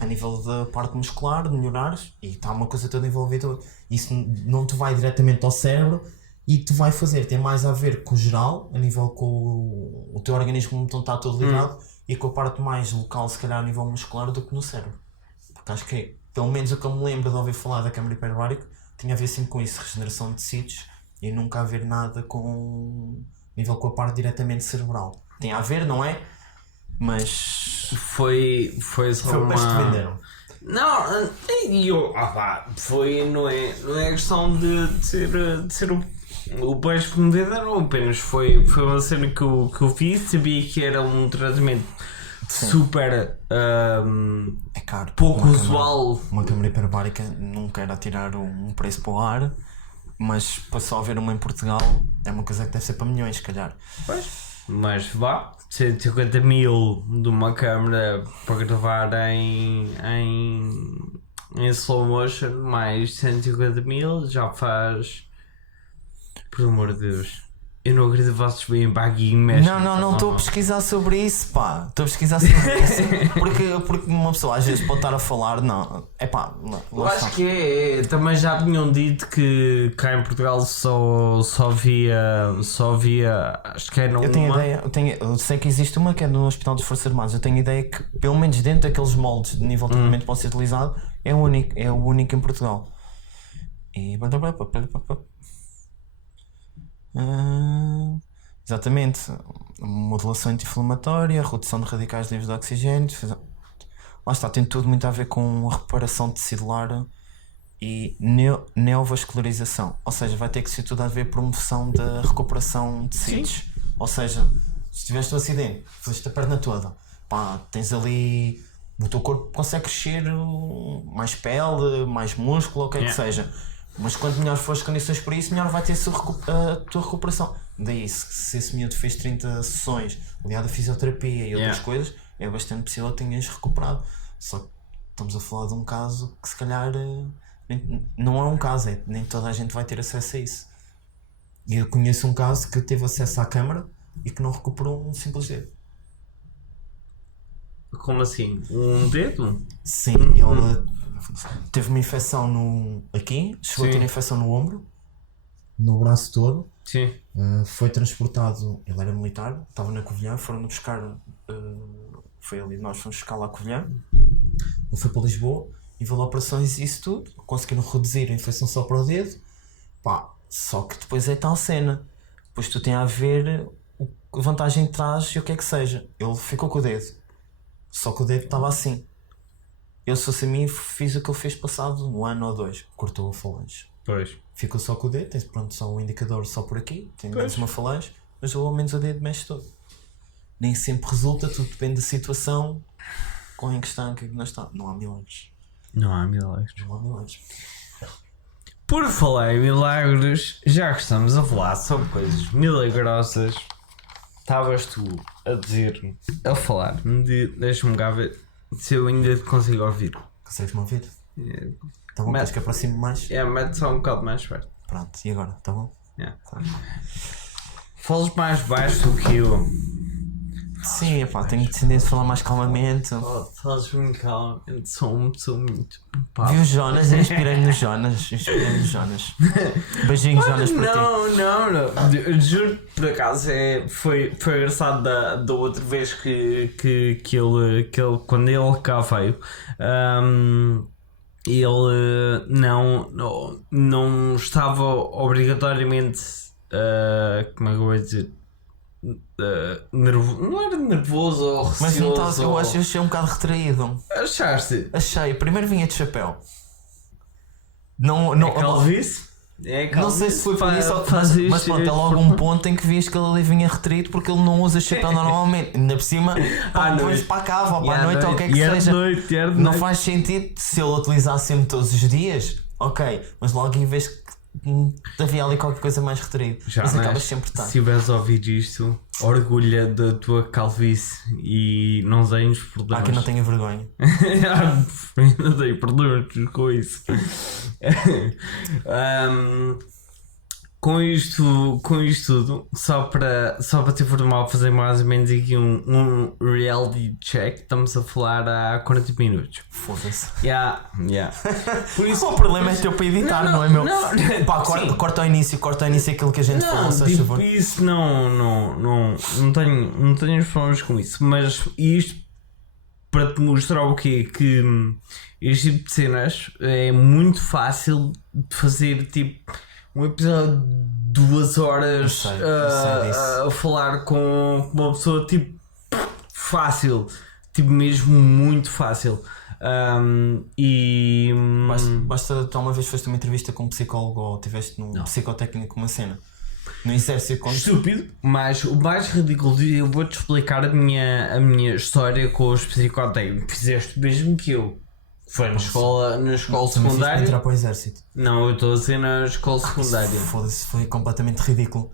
a nível da parte muscular, de melhorares, e está uma coisa toda envolvida. Isso não te vai diretamente ao cérebro e te vai fazer, tem mais a ver com o geral, a nível com o teu organismo, então está todo ligado, e com a parte mais local, se calhar a nível muscular, do que no cérebro. Porque acho que, pelo menos o que eu me lembro de ouvir falar da câmara hiperbárica, tinha a ver sempre com isso, regeneração de tecidos, e nunca a ver nada com nível com a parte diretamente cerebral. Tem a ver, não é? Mas Foi só foi o peixe que uma. venderam. Não, não é questão de ser o peixe que me venderam, apenas foi uma cena que eu fiz, sabia que era um tratamento super É caro. pouco usual. Uma câmara hiperbárica, não quero atirar um preço para o ar, mas para só haver uma em Portugal é uma coisa que deve ser para milhões, se calhar. Mas vá, 150 mil de uma câmera para gravar em slow motion, mais 150 mil já faz. Por amor de Deus, eu não acredito que vocês veem para aqui e mexem. Não estou a pesquisar sobre isso, pá. Estou a pesquisar sobre isso porque uma pessoa às vezes pode estar a falar, Eu acho que também já tinham dito que cá em Portugal só via, acho que era eu tenho ideia, eu sei que existe uma que é no Hospital dos Forças Armadas. Eu tenho ideia que, pelo menos dentro daqueles moldes de nível de tratamento que pode ser utilizado, é o único em Portugal. E exatamente, modulação anti-inflamatória, redução de radicais livres de oxigênio, lá está, tem tudo muito a ver com a reparação tecidular e neovascularização, ou seja, vai ter que ser tudo a ver promoção da recuperação de tecidos. Ou seja, se tiveste um acidente, fizeste a perna toda, pá, tens ali, o teu corpo consegue crescer mais pele, mais músculo, ou o que é que seja. Mas quanto melhor for as condições para isso, melhor vai ter a tua recuperação. Daí, se esse miúdo fez 30 sessões aliado à fisioterapia e outras coisas, é bastante possível que tenhas recuperado. Só que estamos a falar de um caso que se calhar não é um caso, nem toda a gente vai ter acesso a isso. E eu conheço um caso que teve acesso à câmara e que não recuperou um simples dedo. Como assim? Um dedo? Sim, ele teve uma infecção aqui, chegou a ter infecção no ombro, no braço todo. Sim. Foi transportado, ele era militar, estava na Covilhã, foram buscar, foi ali, nós fomos buscar lá a Covilhã, ele foi para Lisboa, e veio operações e isso tudo, conseguiram reduzir a infecção só para o dedo, pá, só que depois é tal cena, depois tu tem a ver a vantagem que traz e o que é que seja. Ele ficou com o dedo, só que o dedo estava assim. Eu, se fosse a mim, fiz o que ele fez passado um ano ou dois, cortou a falange. Pois. Ficou só com o dedo, tens pronto só o indicador só por aqui, tem menos uma falange, mas ao menos o dedo mexe todo. Nem sempre resulta, tudo depende da situação, com em que está, que não está. Não há milagres. Não há milagres. Não há milagres. Por falar em milagres, já que estamos a falar sobre coisas milagrosas, estavas tu a falar-me deixa-me cá ver se eu ainda te consigo ouvir. Consegues-me ouvir? Tá bom, queres que aproxime mais? Mete só um bocado mais perto. Pronto, e agora? Tá bom? Tá. Falas mais baixo do que eu. Sim, pá, tenho que decidir falar mais calmamente. Falas muito calmamente, sou muito. Vi o Jonas, inspirei-me no Jonas. Beijinhos, Jonas, para ti. Não. Juro que por acaso foi engraçado da outra vez que ele quando ele cá veio. Ele não estava obrigatoriamente, como é que eu vou dizer, Não era nervoso ou receoso. Mas não estava, eu achei um bocado retraído. Achaste? Achei, primeiro vinha de chapéu. Não, Calvície? não sei se foi por isso, mas pronto, é logo um um ponto em que vias que ele ali vinha retraído porque ele não usa chapéu normalmente. Ainda por cima, depois para a cava ou para a noite ou o que é que seja. Não faz sentido se ele utilizasse sempre todos os dias, ok, mas logo em vez que havia ali qualquer coisa mais retraído. Mas acabas sempre tarde. Se tiveres a ouvir isto, orgulha da tua calvície e não tens problemas. Que não tenha vergonha. Não tenho problemas com isso. Com isto tudo, só para te informar, fazer mais ou menos aqui um reality check. Estamos a falar há 40 minutos. Foda-se. Por isso, o problema é teu para editar, não é meu? Pá, sim. corta ao início aquilo que a gente falou, se faz favor. Isso não tenho os problemas com isso. Mas isto para te mostrar o quê? Que este tipo de cenas é muito fácil de fazer, tipo um episódio de 2 horas a falar com uma pessoa, tipo, fácil, tipo mesmo muito fácil. Basta tu uma vez fizeste uma entrevista com um psicólogo ou tiveste num psicotécnico uma cena no exército com... Estúpido, mas o mais ridículo, eu vou-te explicar a minha história com os psicotécnicos. Fizeste mesmo que eu. Foi na escola secundária. Entrar para o exército. Não, eu estou a dizer na escola secundária. Foda-se, foi completamente ridículo.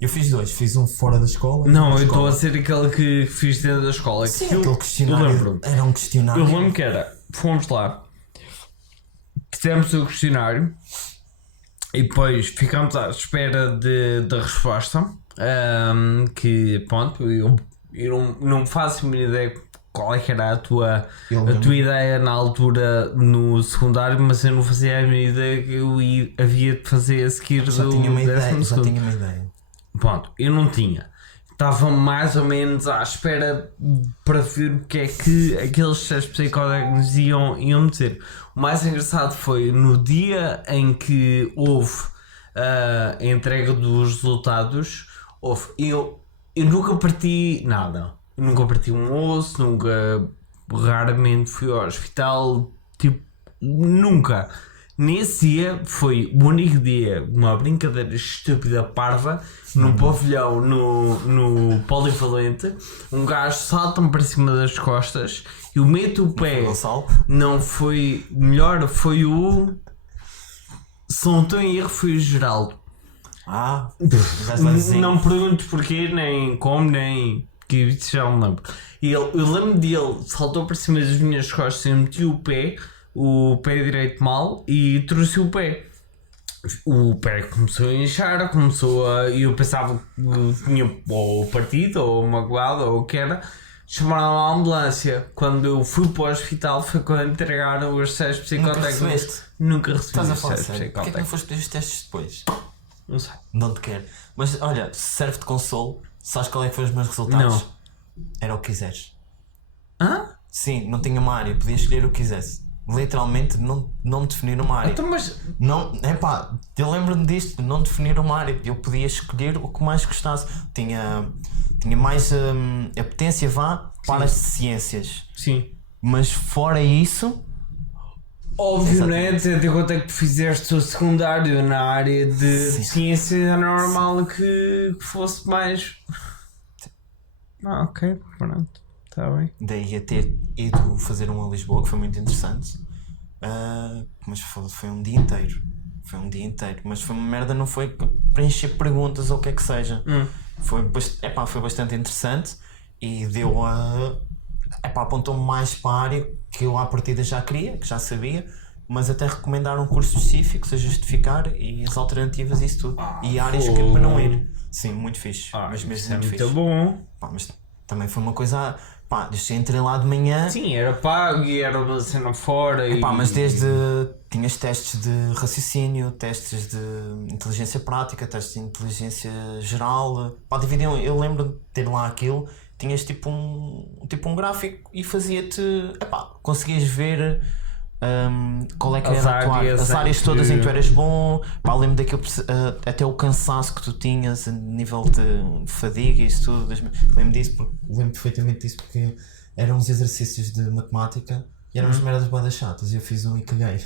Eu fiz 2, fiz um fora da escola. Não, eu estou a ser aquele que fiz dentro da escola. Sim, aquele questionário. Era um questionário. Eu lembro que era, fomos lá, fizemos o questionário e depois ficámos à espera da resposta. Que pronto, eu não faço a minha ideia qual é que era a tua ideia na altura no secundário, mas eu não fazia a minha ideia que eu havia de fazer a seguir. Já tinha uma ideia. Pronto, eu não tinha. Estava mais ou menos à espera para ver o que é que aqueles 6 psicólogos iam dizer. O mais engraçado foi no dia em que houve a entrega dos resultados. Eu nunca parti nada. Nunca parti um osso, raramente fui ao hospital, tipo, nunca. Nesse dia foi o único dia, uma brincadeira estúpida parva, num pavilhão no Polivalente, um gajo salta-me para cima das costas, eu meto o pé, não foi melhor, foi o... Se não estou em erro, foi o Geraldo. Não pergunto porquê, nem como, nem... que isso já me lembro. E eu lembro dele, saltou para cima das minhas costas e metiu o pé direito mal e trouxe o pé. O pé começou a inchar, e eu pensava que tinha ou partido ou magoado ou o que era. Chamaram a ambulância. Quando eu fui para o hospital foi quando entregaram os 6 psicotécnicos. Nunca recebi. Estás a falar sério? Porquê que não foste pedir os testes depois? Não sei. Não te quero. Mas olha, serve de consolo. Sabes qual é que foram os meus resultados? Não. Era o que quiseres. Sim, não tinha uma área, podias escolher o que quisesse. Literalmente não me definiram uma área. Então, mas... Não, eu lembro-me disto, não definir uma área. Eu podia escolher o que mais gostasse. Tinha mais apetência para as ciências. Sim. Mas fora isso... Óbvio, não é? Tendo em conta que tu fizeste o secundário na área de ciência, é normal que fosse mais... Ok, pronto, está bem. Daí a ter ido fazer um a Lisboa, que foi muito interessante. Mas foi um dia inteiro. Mas foi uma merda, não foi preencher perguntas ou o que é que seja. Foi bastante interessante e deu apontou-me mais para a área que eu à partida já queria, que já sabia, mas até recomendaram cursos específicos a justificar e as alternativas e isso tudo. E áreas que para não ir. Sim, muito fixe. Mas mesmo muito fixe. Bom. Mas também foi uma coisa. Eu entrei lá de manhã. Sim, era pago e era uma cena fora. Mas tinhas testes de raciocínio, testes de inteligência prática, testes de inteligência geral. Dividiam. Eu lembro de ter lá aquilo. Tinhas tipo um gráfico e fazia-te. Conseguias ver qual é que As era a tua área? áreas As áreas em todas em que tu que- eras bom, pá, lembro daquilo, até o cansaço que tu tinhas a nível de fadiga e isso tudo. Lembro disso, porque lembro perfeitamente disso, porque eram uns exercícios de matemática e eram umas merdas bué das chatas e eu fiz um e caguei.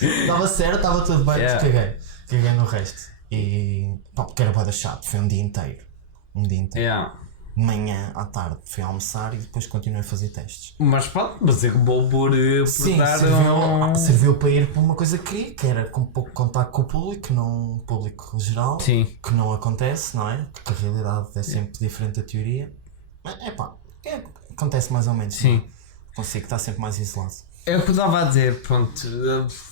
Estava certo, estava tudo bem, Yeah. mas caguei no resto. E pá, porque era bué da chato, foi um dia inteiro. Yeah. De manhã à tarde fui almoçar e depois continuei a fazer testes. Mas pronto, mas acabou por Sim, dar serviu para ir para uma coisa que queria, que era com pouco contacto com o público, não o público geral, Sim. que não acontece, não é? Porque a realidade é sempre diferente da teoria. Mas acontece mais ou menos. Sim. Não é? Consigo estar sempre mais isolado. É o que eu estava a dizer, pronto,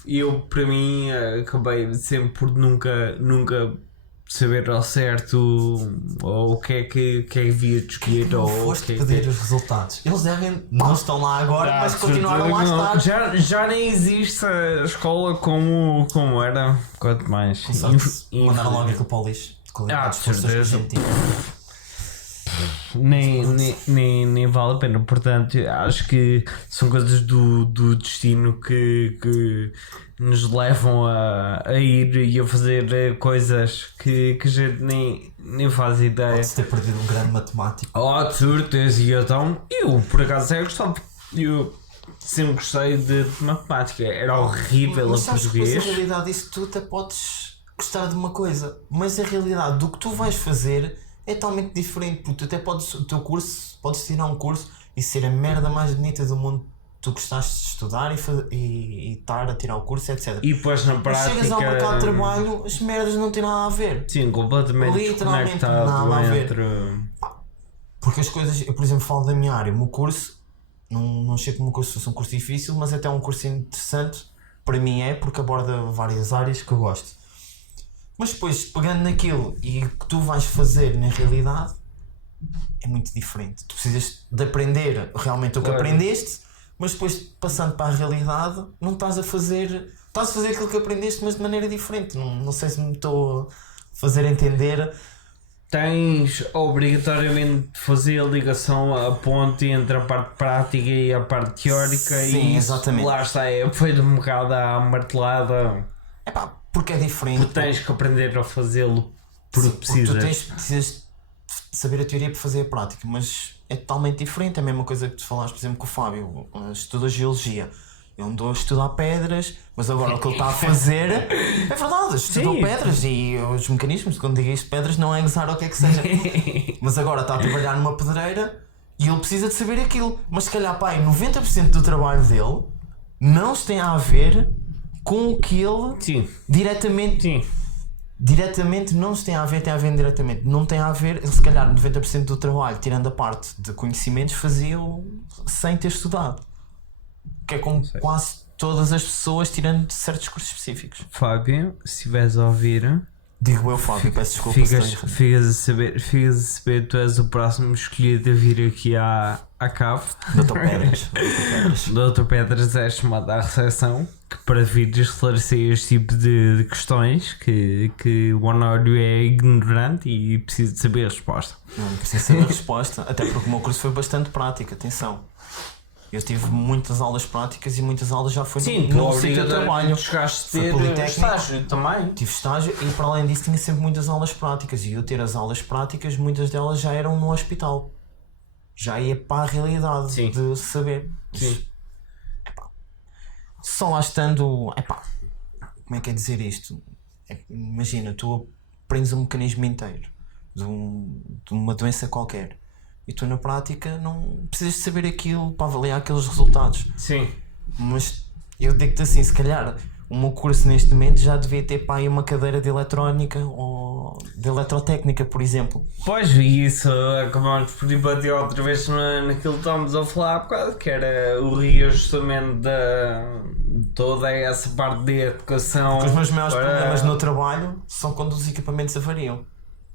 eu para mim acabei sempre por nunca saber ao certo ou o que é que havia de escolher Não ou foste o que pedir os resultados. Eles não estão lá agora, mas continuaram lá a estar. já nem existe a escola como era, quanto mais. Mandaram logo aquilo para o lixo. De qualidade de de forças certeza. científicas. Nem vale a pena, portanto acho que são coisas do destino que nos levam a ir e a fazer coisas que a gente nem faz ideia. Pode-se ter perdido um grande matemático. Oh, de certeza, e então eu por acaso gostava, eu sempre gostei de matemática, era horrível Mas a sabes que português. a realidade disso tu até podes gostar de uma coisa, mas a realidade do que tu vais fazer é totalmente diferente, porque tu até podes, o teu curso, podes tirar um curso e ser a merda mais bonita do mundo, tu gostaste de estudar e estar a tirar o curso, etc. E depois na Mas prática. chegas ao mercado de trabalho, as merdas não têm nada a ver. Sim, completamente Literalmente desconectado nada a ver. entre. Porque as coisas, eu por exemplo falo da minha área, o meu curso, não sei que o meu curso fosse um curso difícil, mas até um curso interessante, para mim porque aborda várias áreas que eu gosto. Mas depois, pegando naquilo e o que tu vais fazer na realidade, é muito diferente. Tu precisas de aprender realmente o que aprendeste, mas depois, passando para a realidade, não estás a fazer aquilo que aprendeste, mas de maneira diferente. Não sei se me estou a fazer entender. Tens obrigatoriamente de fazer a ligação, a ponte entre a parte prática e a parte teórica. Sim, e isso, exatamente. lá está, foi de um bocado à martelada. Porque é diferente. Tu tens que aprender a fazê-lo porque precisas. Tu precisas de saber a teoria para fazer a prática, mas é totalmente diferente. É a mesma coisa que tu falaste, por exemplo, com o Fábio, estuda geologia. Eu andou a estudar pedras, mas agora o que ele está a fazer é verdade, estudou pedras e os mecanismos, quando digo isto pedras não é gozar ou o que é que seja. Mas agora está a trabalhar numa pedreira e ele precisa de saber aquilo. Mas se calhar, 90% do trabalho dele não se tem a ver com o que ele diretamente não se tem a ver indiretamente. Não tem a ver, ele se calhar 90% do trabalho, tirando a parte de conhecimentos, fazia-o sem ter estudado. Que é como quase todas as pessoas, tirando certos cursos específicos. Fábio, se estiveres a ouvir, digo eu, Fábio, peço desculpa. Ficas a saber, tu és o próximo escolhido a vir aqui à cave. Dr. Pedras. Dr. Pedras é chamado à recepção para vir esclarecer este tipo de questões que o Honório é ignorante e precisa de saber a resposta. Não precisa saber a resposta, até porque o meu curso foi bastante prático, atenção. Eu tive muitas aulas práticas e muitas aulas já foi no sítio de trabalho. Chegaste a ter estágio também. Tive estágio e para além disso tinha sempre muitas aulas práticas. E eu ter as aulas práticas, muitas delas já eram no hospital. Já ia para a realidade de saber. Sim. Só lá estando. Como é que é dizer isto? Imagina, tu aprendes um mecanismo inteiro de uma doença qualquer. E tu na prática não precisas de saber aquilo para avaliar aqueles resultados. Sim. Mas eu digo-te assim, se calhar o meu curso neste momento já devia ter para aí uma cadeira de eletrónica ou de eletrotécnica, por exemplo. Pois, e isso acabamos por debater outra vez naquilo que estávamos a falar há bocado, que era o reajustamento de toda essa parte de educação. Porque os meus maiores problemas no trabalho são quando os equipamentos avariam,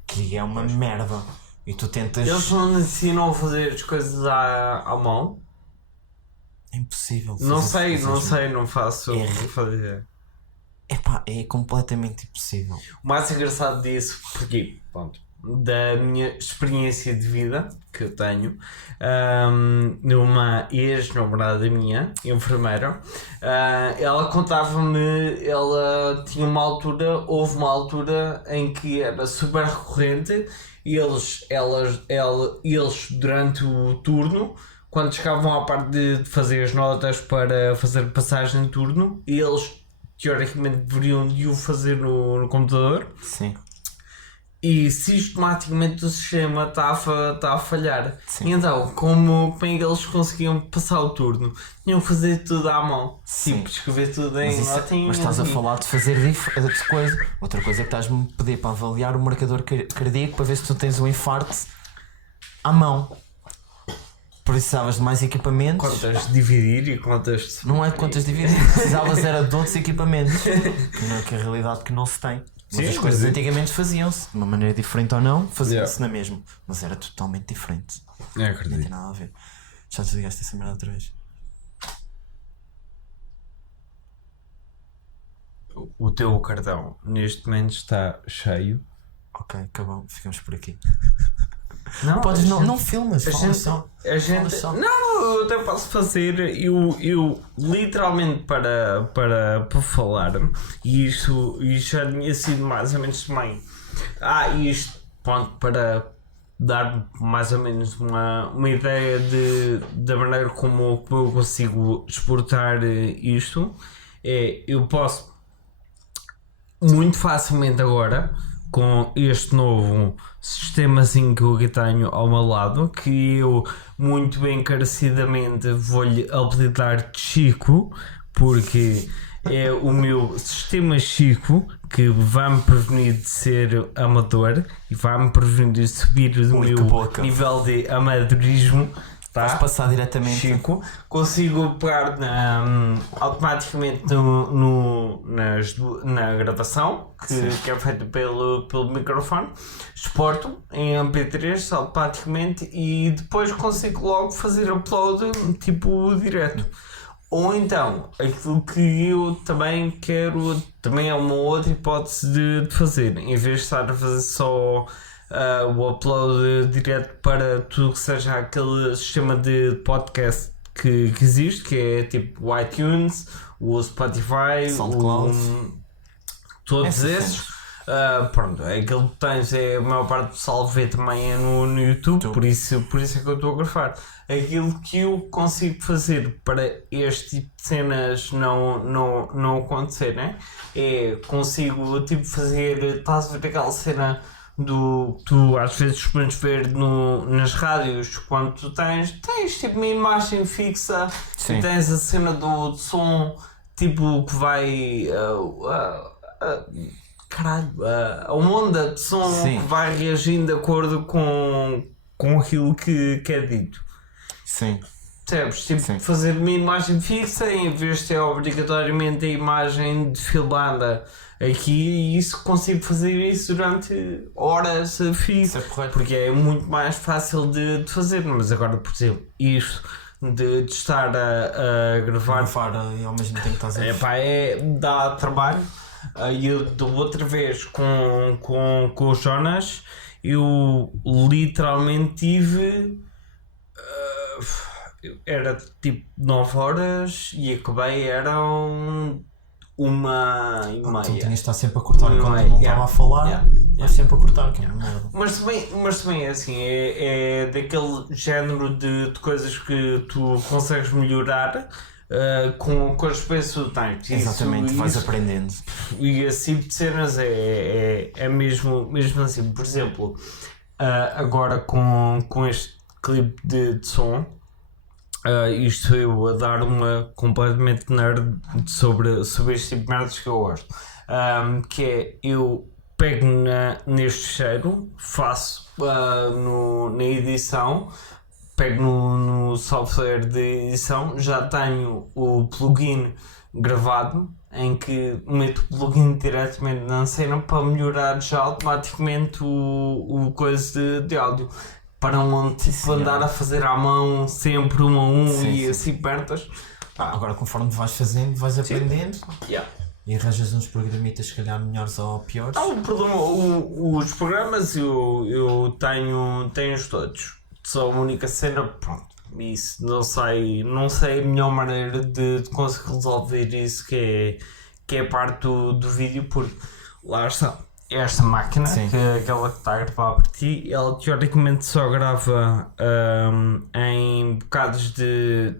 que é uma merda. E tu tentas. Eles não ensinam a fazer as coisas à mão? É impossível. Não faço fazer. É completamente impossível. O mais engraçado disso, porque, pronto, da minha experiência de vida que eu tenho, numa ex-namorada minha, enfermeira. Ela contava-me, houve uma altura em que era super recorrente, eles durante o turno, quando chegavam à parte de fazer as notas para fazer passagem de turno, eles teoricamente deveriam de o fazer no computador. Sim. E sistematicamente o sistema está a falhar. Sim. E então, como é que eles conseguiam passar o turno? Tinham que fazer tudo à mão. Sim. Tipo, escrever tudo em notinhas. Mas estás a falar de fazer de coisa. Outra coisa é que estás-me a pedir para avaliar o marcador cardíaco para ver se tu tens um infarto à mão. Precisavas de mais equipamentos. Contas de dividir e contas de... Não é de contas de dividir, precisavas era de outros equipamentos. Que é a realidade que não se tem. Mas Sim, as coisas mas antigamente faziam-se de uma maneira diferente ou não, faziam-se na mesma. Mas era totalmente diferente. Não acredito. tem nada a ver. Já te ligaste essa merda outra vez? O teu cartão neste momento está cheio. Ok, acabou, ficamos por aqui. Não, Podes, não filmas, a fala gente, só. a gente, Fala só. não, eu até posso fazer, eu literalmente para falar, e isto já tinha sido mais ou menos também, isto, pronto, para dar mais ou menos uma ideia da maneira como eu consigo exportar isto, eu posso muito facilmente agora, com este novo sistemazinho que eu aqui tenho ao meu lado, que eu muito bem encarecidamente vou-lhe apelidar de Chico, porque é o meu sistema Chico que vai-me prevenir de ser amador e vai-me prevenir de subir o meu nível de amadorismo. Tá? Vais passar diretamente. Chico, consigo pegar automaticamente na gravação que é feita pelo microfone, exporto em MP3 automaticamente e depois consigo logo fazer upload tipo direto. Ou então, aquilo que eu também quero, também é uma outra hipótese de fazer, em vez de estar a fazer só o upload direto para tudo que seja aquele sistema de podcast que existe, que é tipo o iTunes, o Spotify, todos esses. Pronto, aquilo que tens a maior parte do pessoal vê também é no YouTube, por isso é que eu estou a grafar. Aquilo que eu consigo fazer para este tipo de cenas não acontecer, né? Consigo tipo fazer, estás a ver aquela cena do que tu às vezes podes ver nas rádios, quando tu tens tipo uma imagem fixa. Sim. E tens a cena do som tipo que vai a onda de som. Sim. Que vai reagindo de acordo com aquilo que é dito. Sim. Percebes? Tipo, sim. Fazer uma imagem fixa em vez de ter obrigatoriamente a imagem de fio banda aqui, e isso consigo fazer isso durante horas a fio. Isso é correto. Porque é muito mais fácil de fazer. Mas agora, por exemplo, isto de estar a gravar e ao mesmo tempo estás a dá trabalho. E eu da outra vez com o Jonas, eu literalmente tive era tipo 9 horas e acabei eram 1h30. Tu tinhas de estar sempre a cortar enquanto não estava a falar. É sempre a cortar, que é uma merda. Mas também é assim, é daquele género de coisas que tu consegues melhorar com as experiências que tu tens. Exatamente, vais aprendendo. E esse tipo de cenas é mesmo assim. Por exemplo, agora com este clipe de som, isto eu a dar uma completamente nerd sobre este tipo de merdas que eu gosto, que é, eu pego neste cheiro, faço na edição, pego no software de edição, já tenho o plugin gravado, em que meto o plugin diretamente na cena para melhorar já automaticamente o coisa de áudio. Para onde tipo, andar a fazer à mão sempre um a um e assim pertas. Agora conforme vais fazendo, vais aprendendo. E arranjas uns programitas, se calhar, melhores ou piores? Não, o problema, os programas eu tenho-os todos. Só a única cena, pronto, isso não sei a melhor maneira de conseguir resolver isso, que é a parte do vídeo, porque lá está, esta máquina, aquela que está a gravar para ti, ela teoricamente só grava em bocados de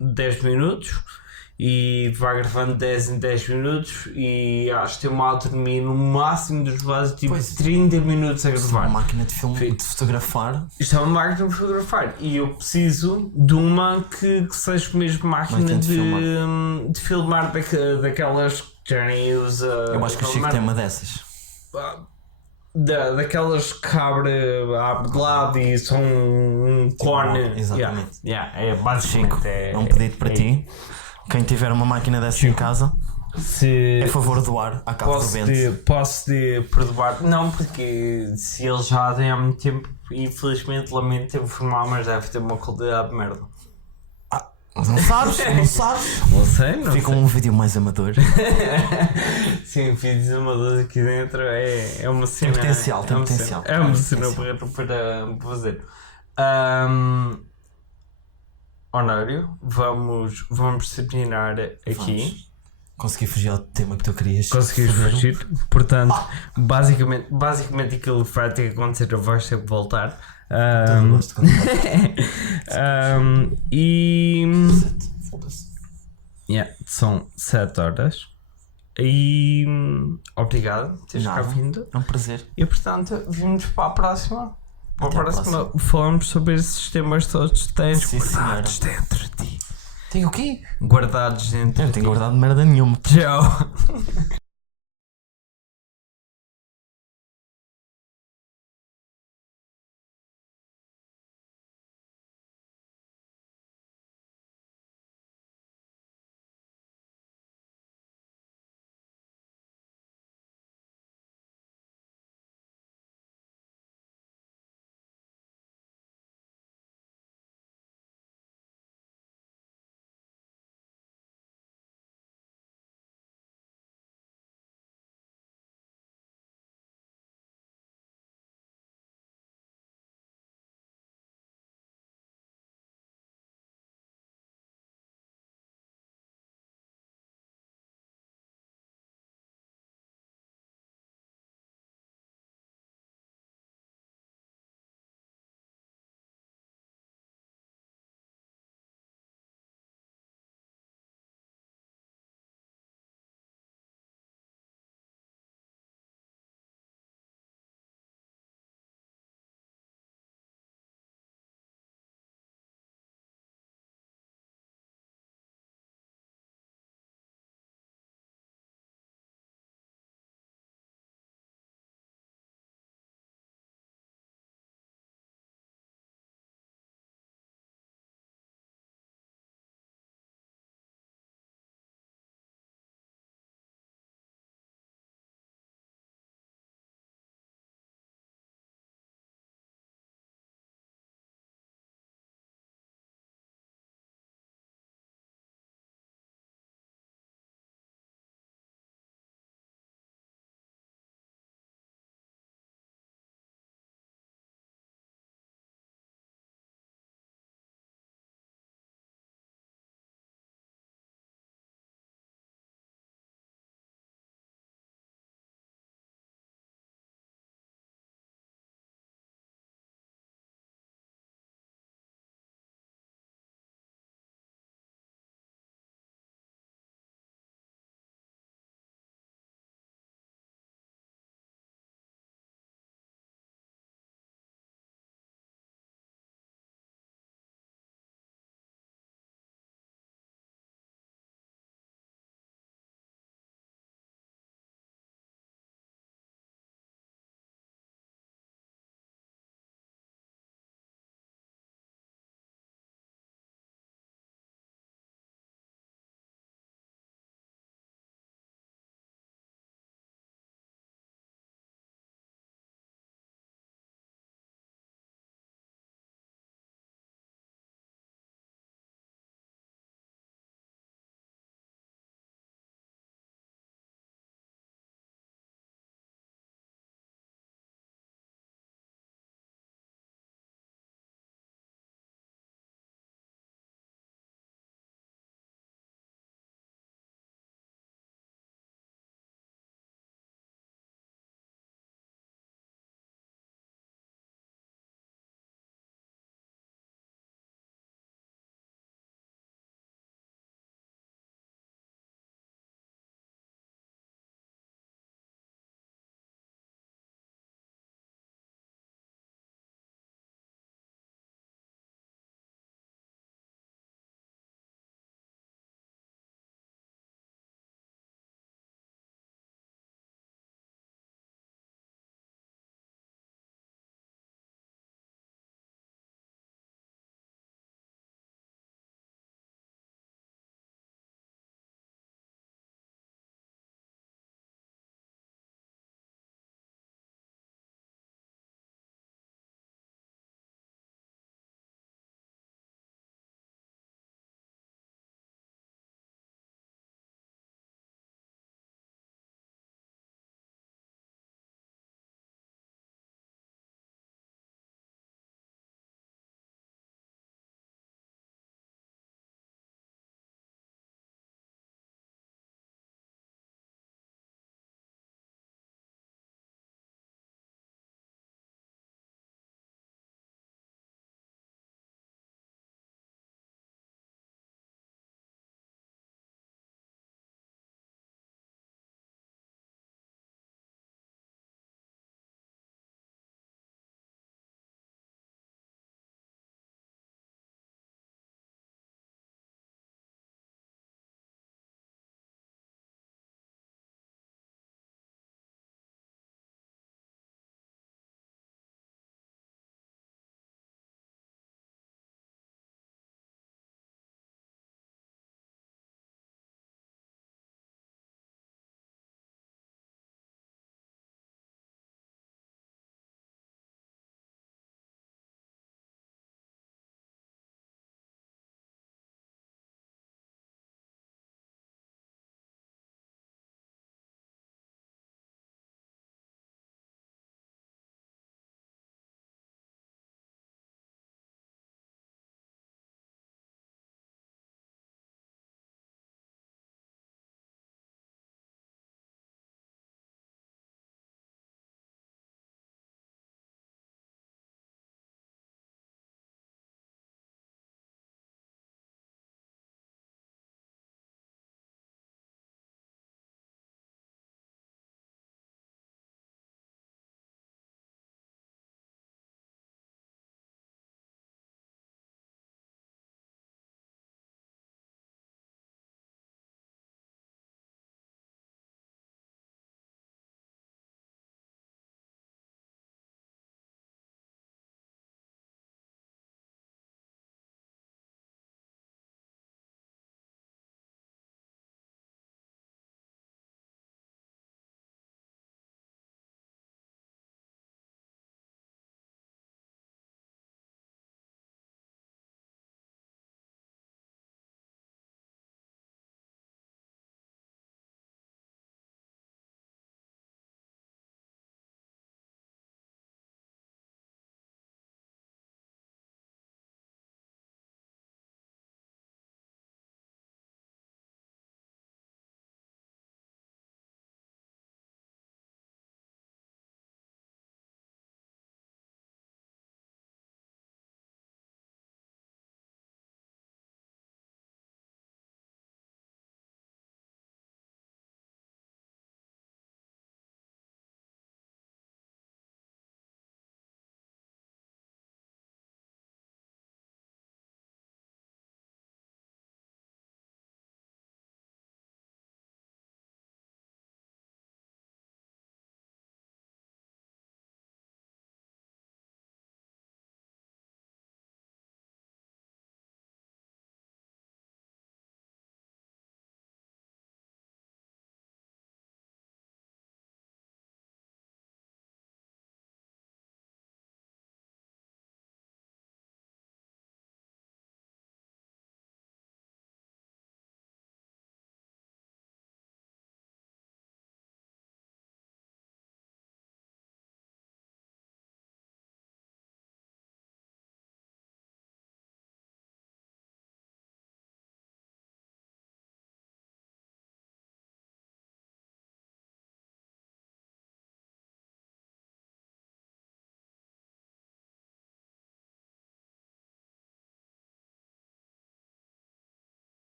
10 minutos. E vai gravando 10 em 10 minutos e acho que tem uma autonomia no máximo dos vasos, tipo 30 minutos a gravar. Isto é uma máquina de filme, de fotografar. Isto é uma máquina de fotografar e eu preciso de uma que seja mesmo máquina de filmar daquelas que já nem usa. Eu acho que o Chico tem uma dessas. Daquelas que abre de lado e são um cone. Exatamente. É basicamente. É um pedido para ti. Quem tiver uma máquina dessas em casa, é a favor de doar à Cabo do Vento. Posso perdoar? Não, porque se eles já têm há muito tempo, infelizmente lamento informar, mas deve ter uma qualidade de merda. Não sabes? Não sei. Fica um vídeo mais amador. Sim, vídeos amadores aqui dentro é uma cena. Tem potencial. É uma cena para fazer. Honório, vamos terminar aqui. Consegui fugir ao tema que tu querias. Conseguiste fugir. Portanto, basicamente aquilo que vai ter que acontecer, eu vais ter que voltar. E são 7 horas. E obrigado por teres cá vindo. É um prazer. E portanto, vimos para a próxima. Para a próxima falamos sobre esses temas todos que tens guardados dentro de ti. Tem o quê? Guardados dentro de ti. Não tenho guardado merda nenhuma. Tchau.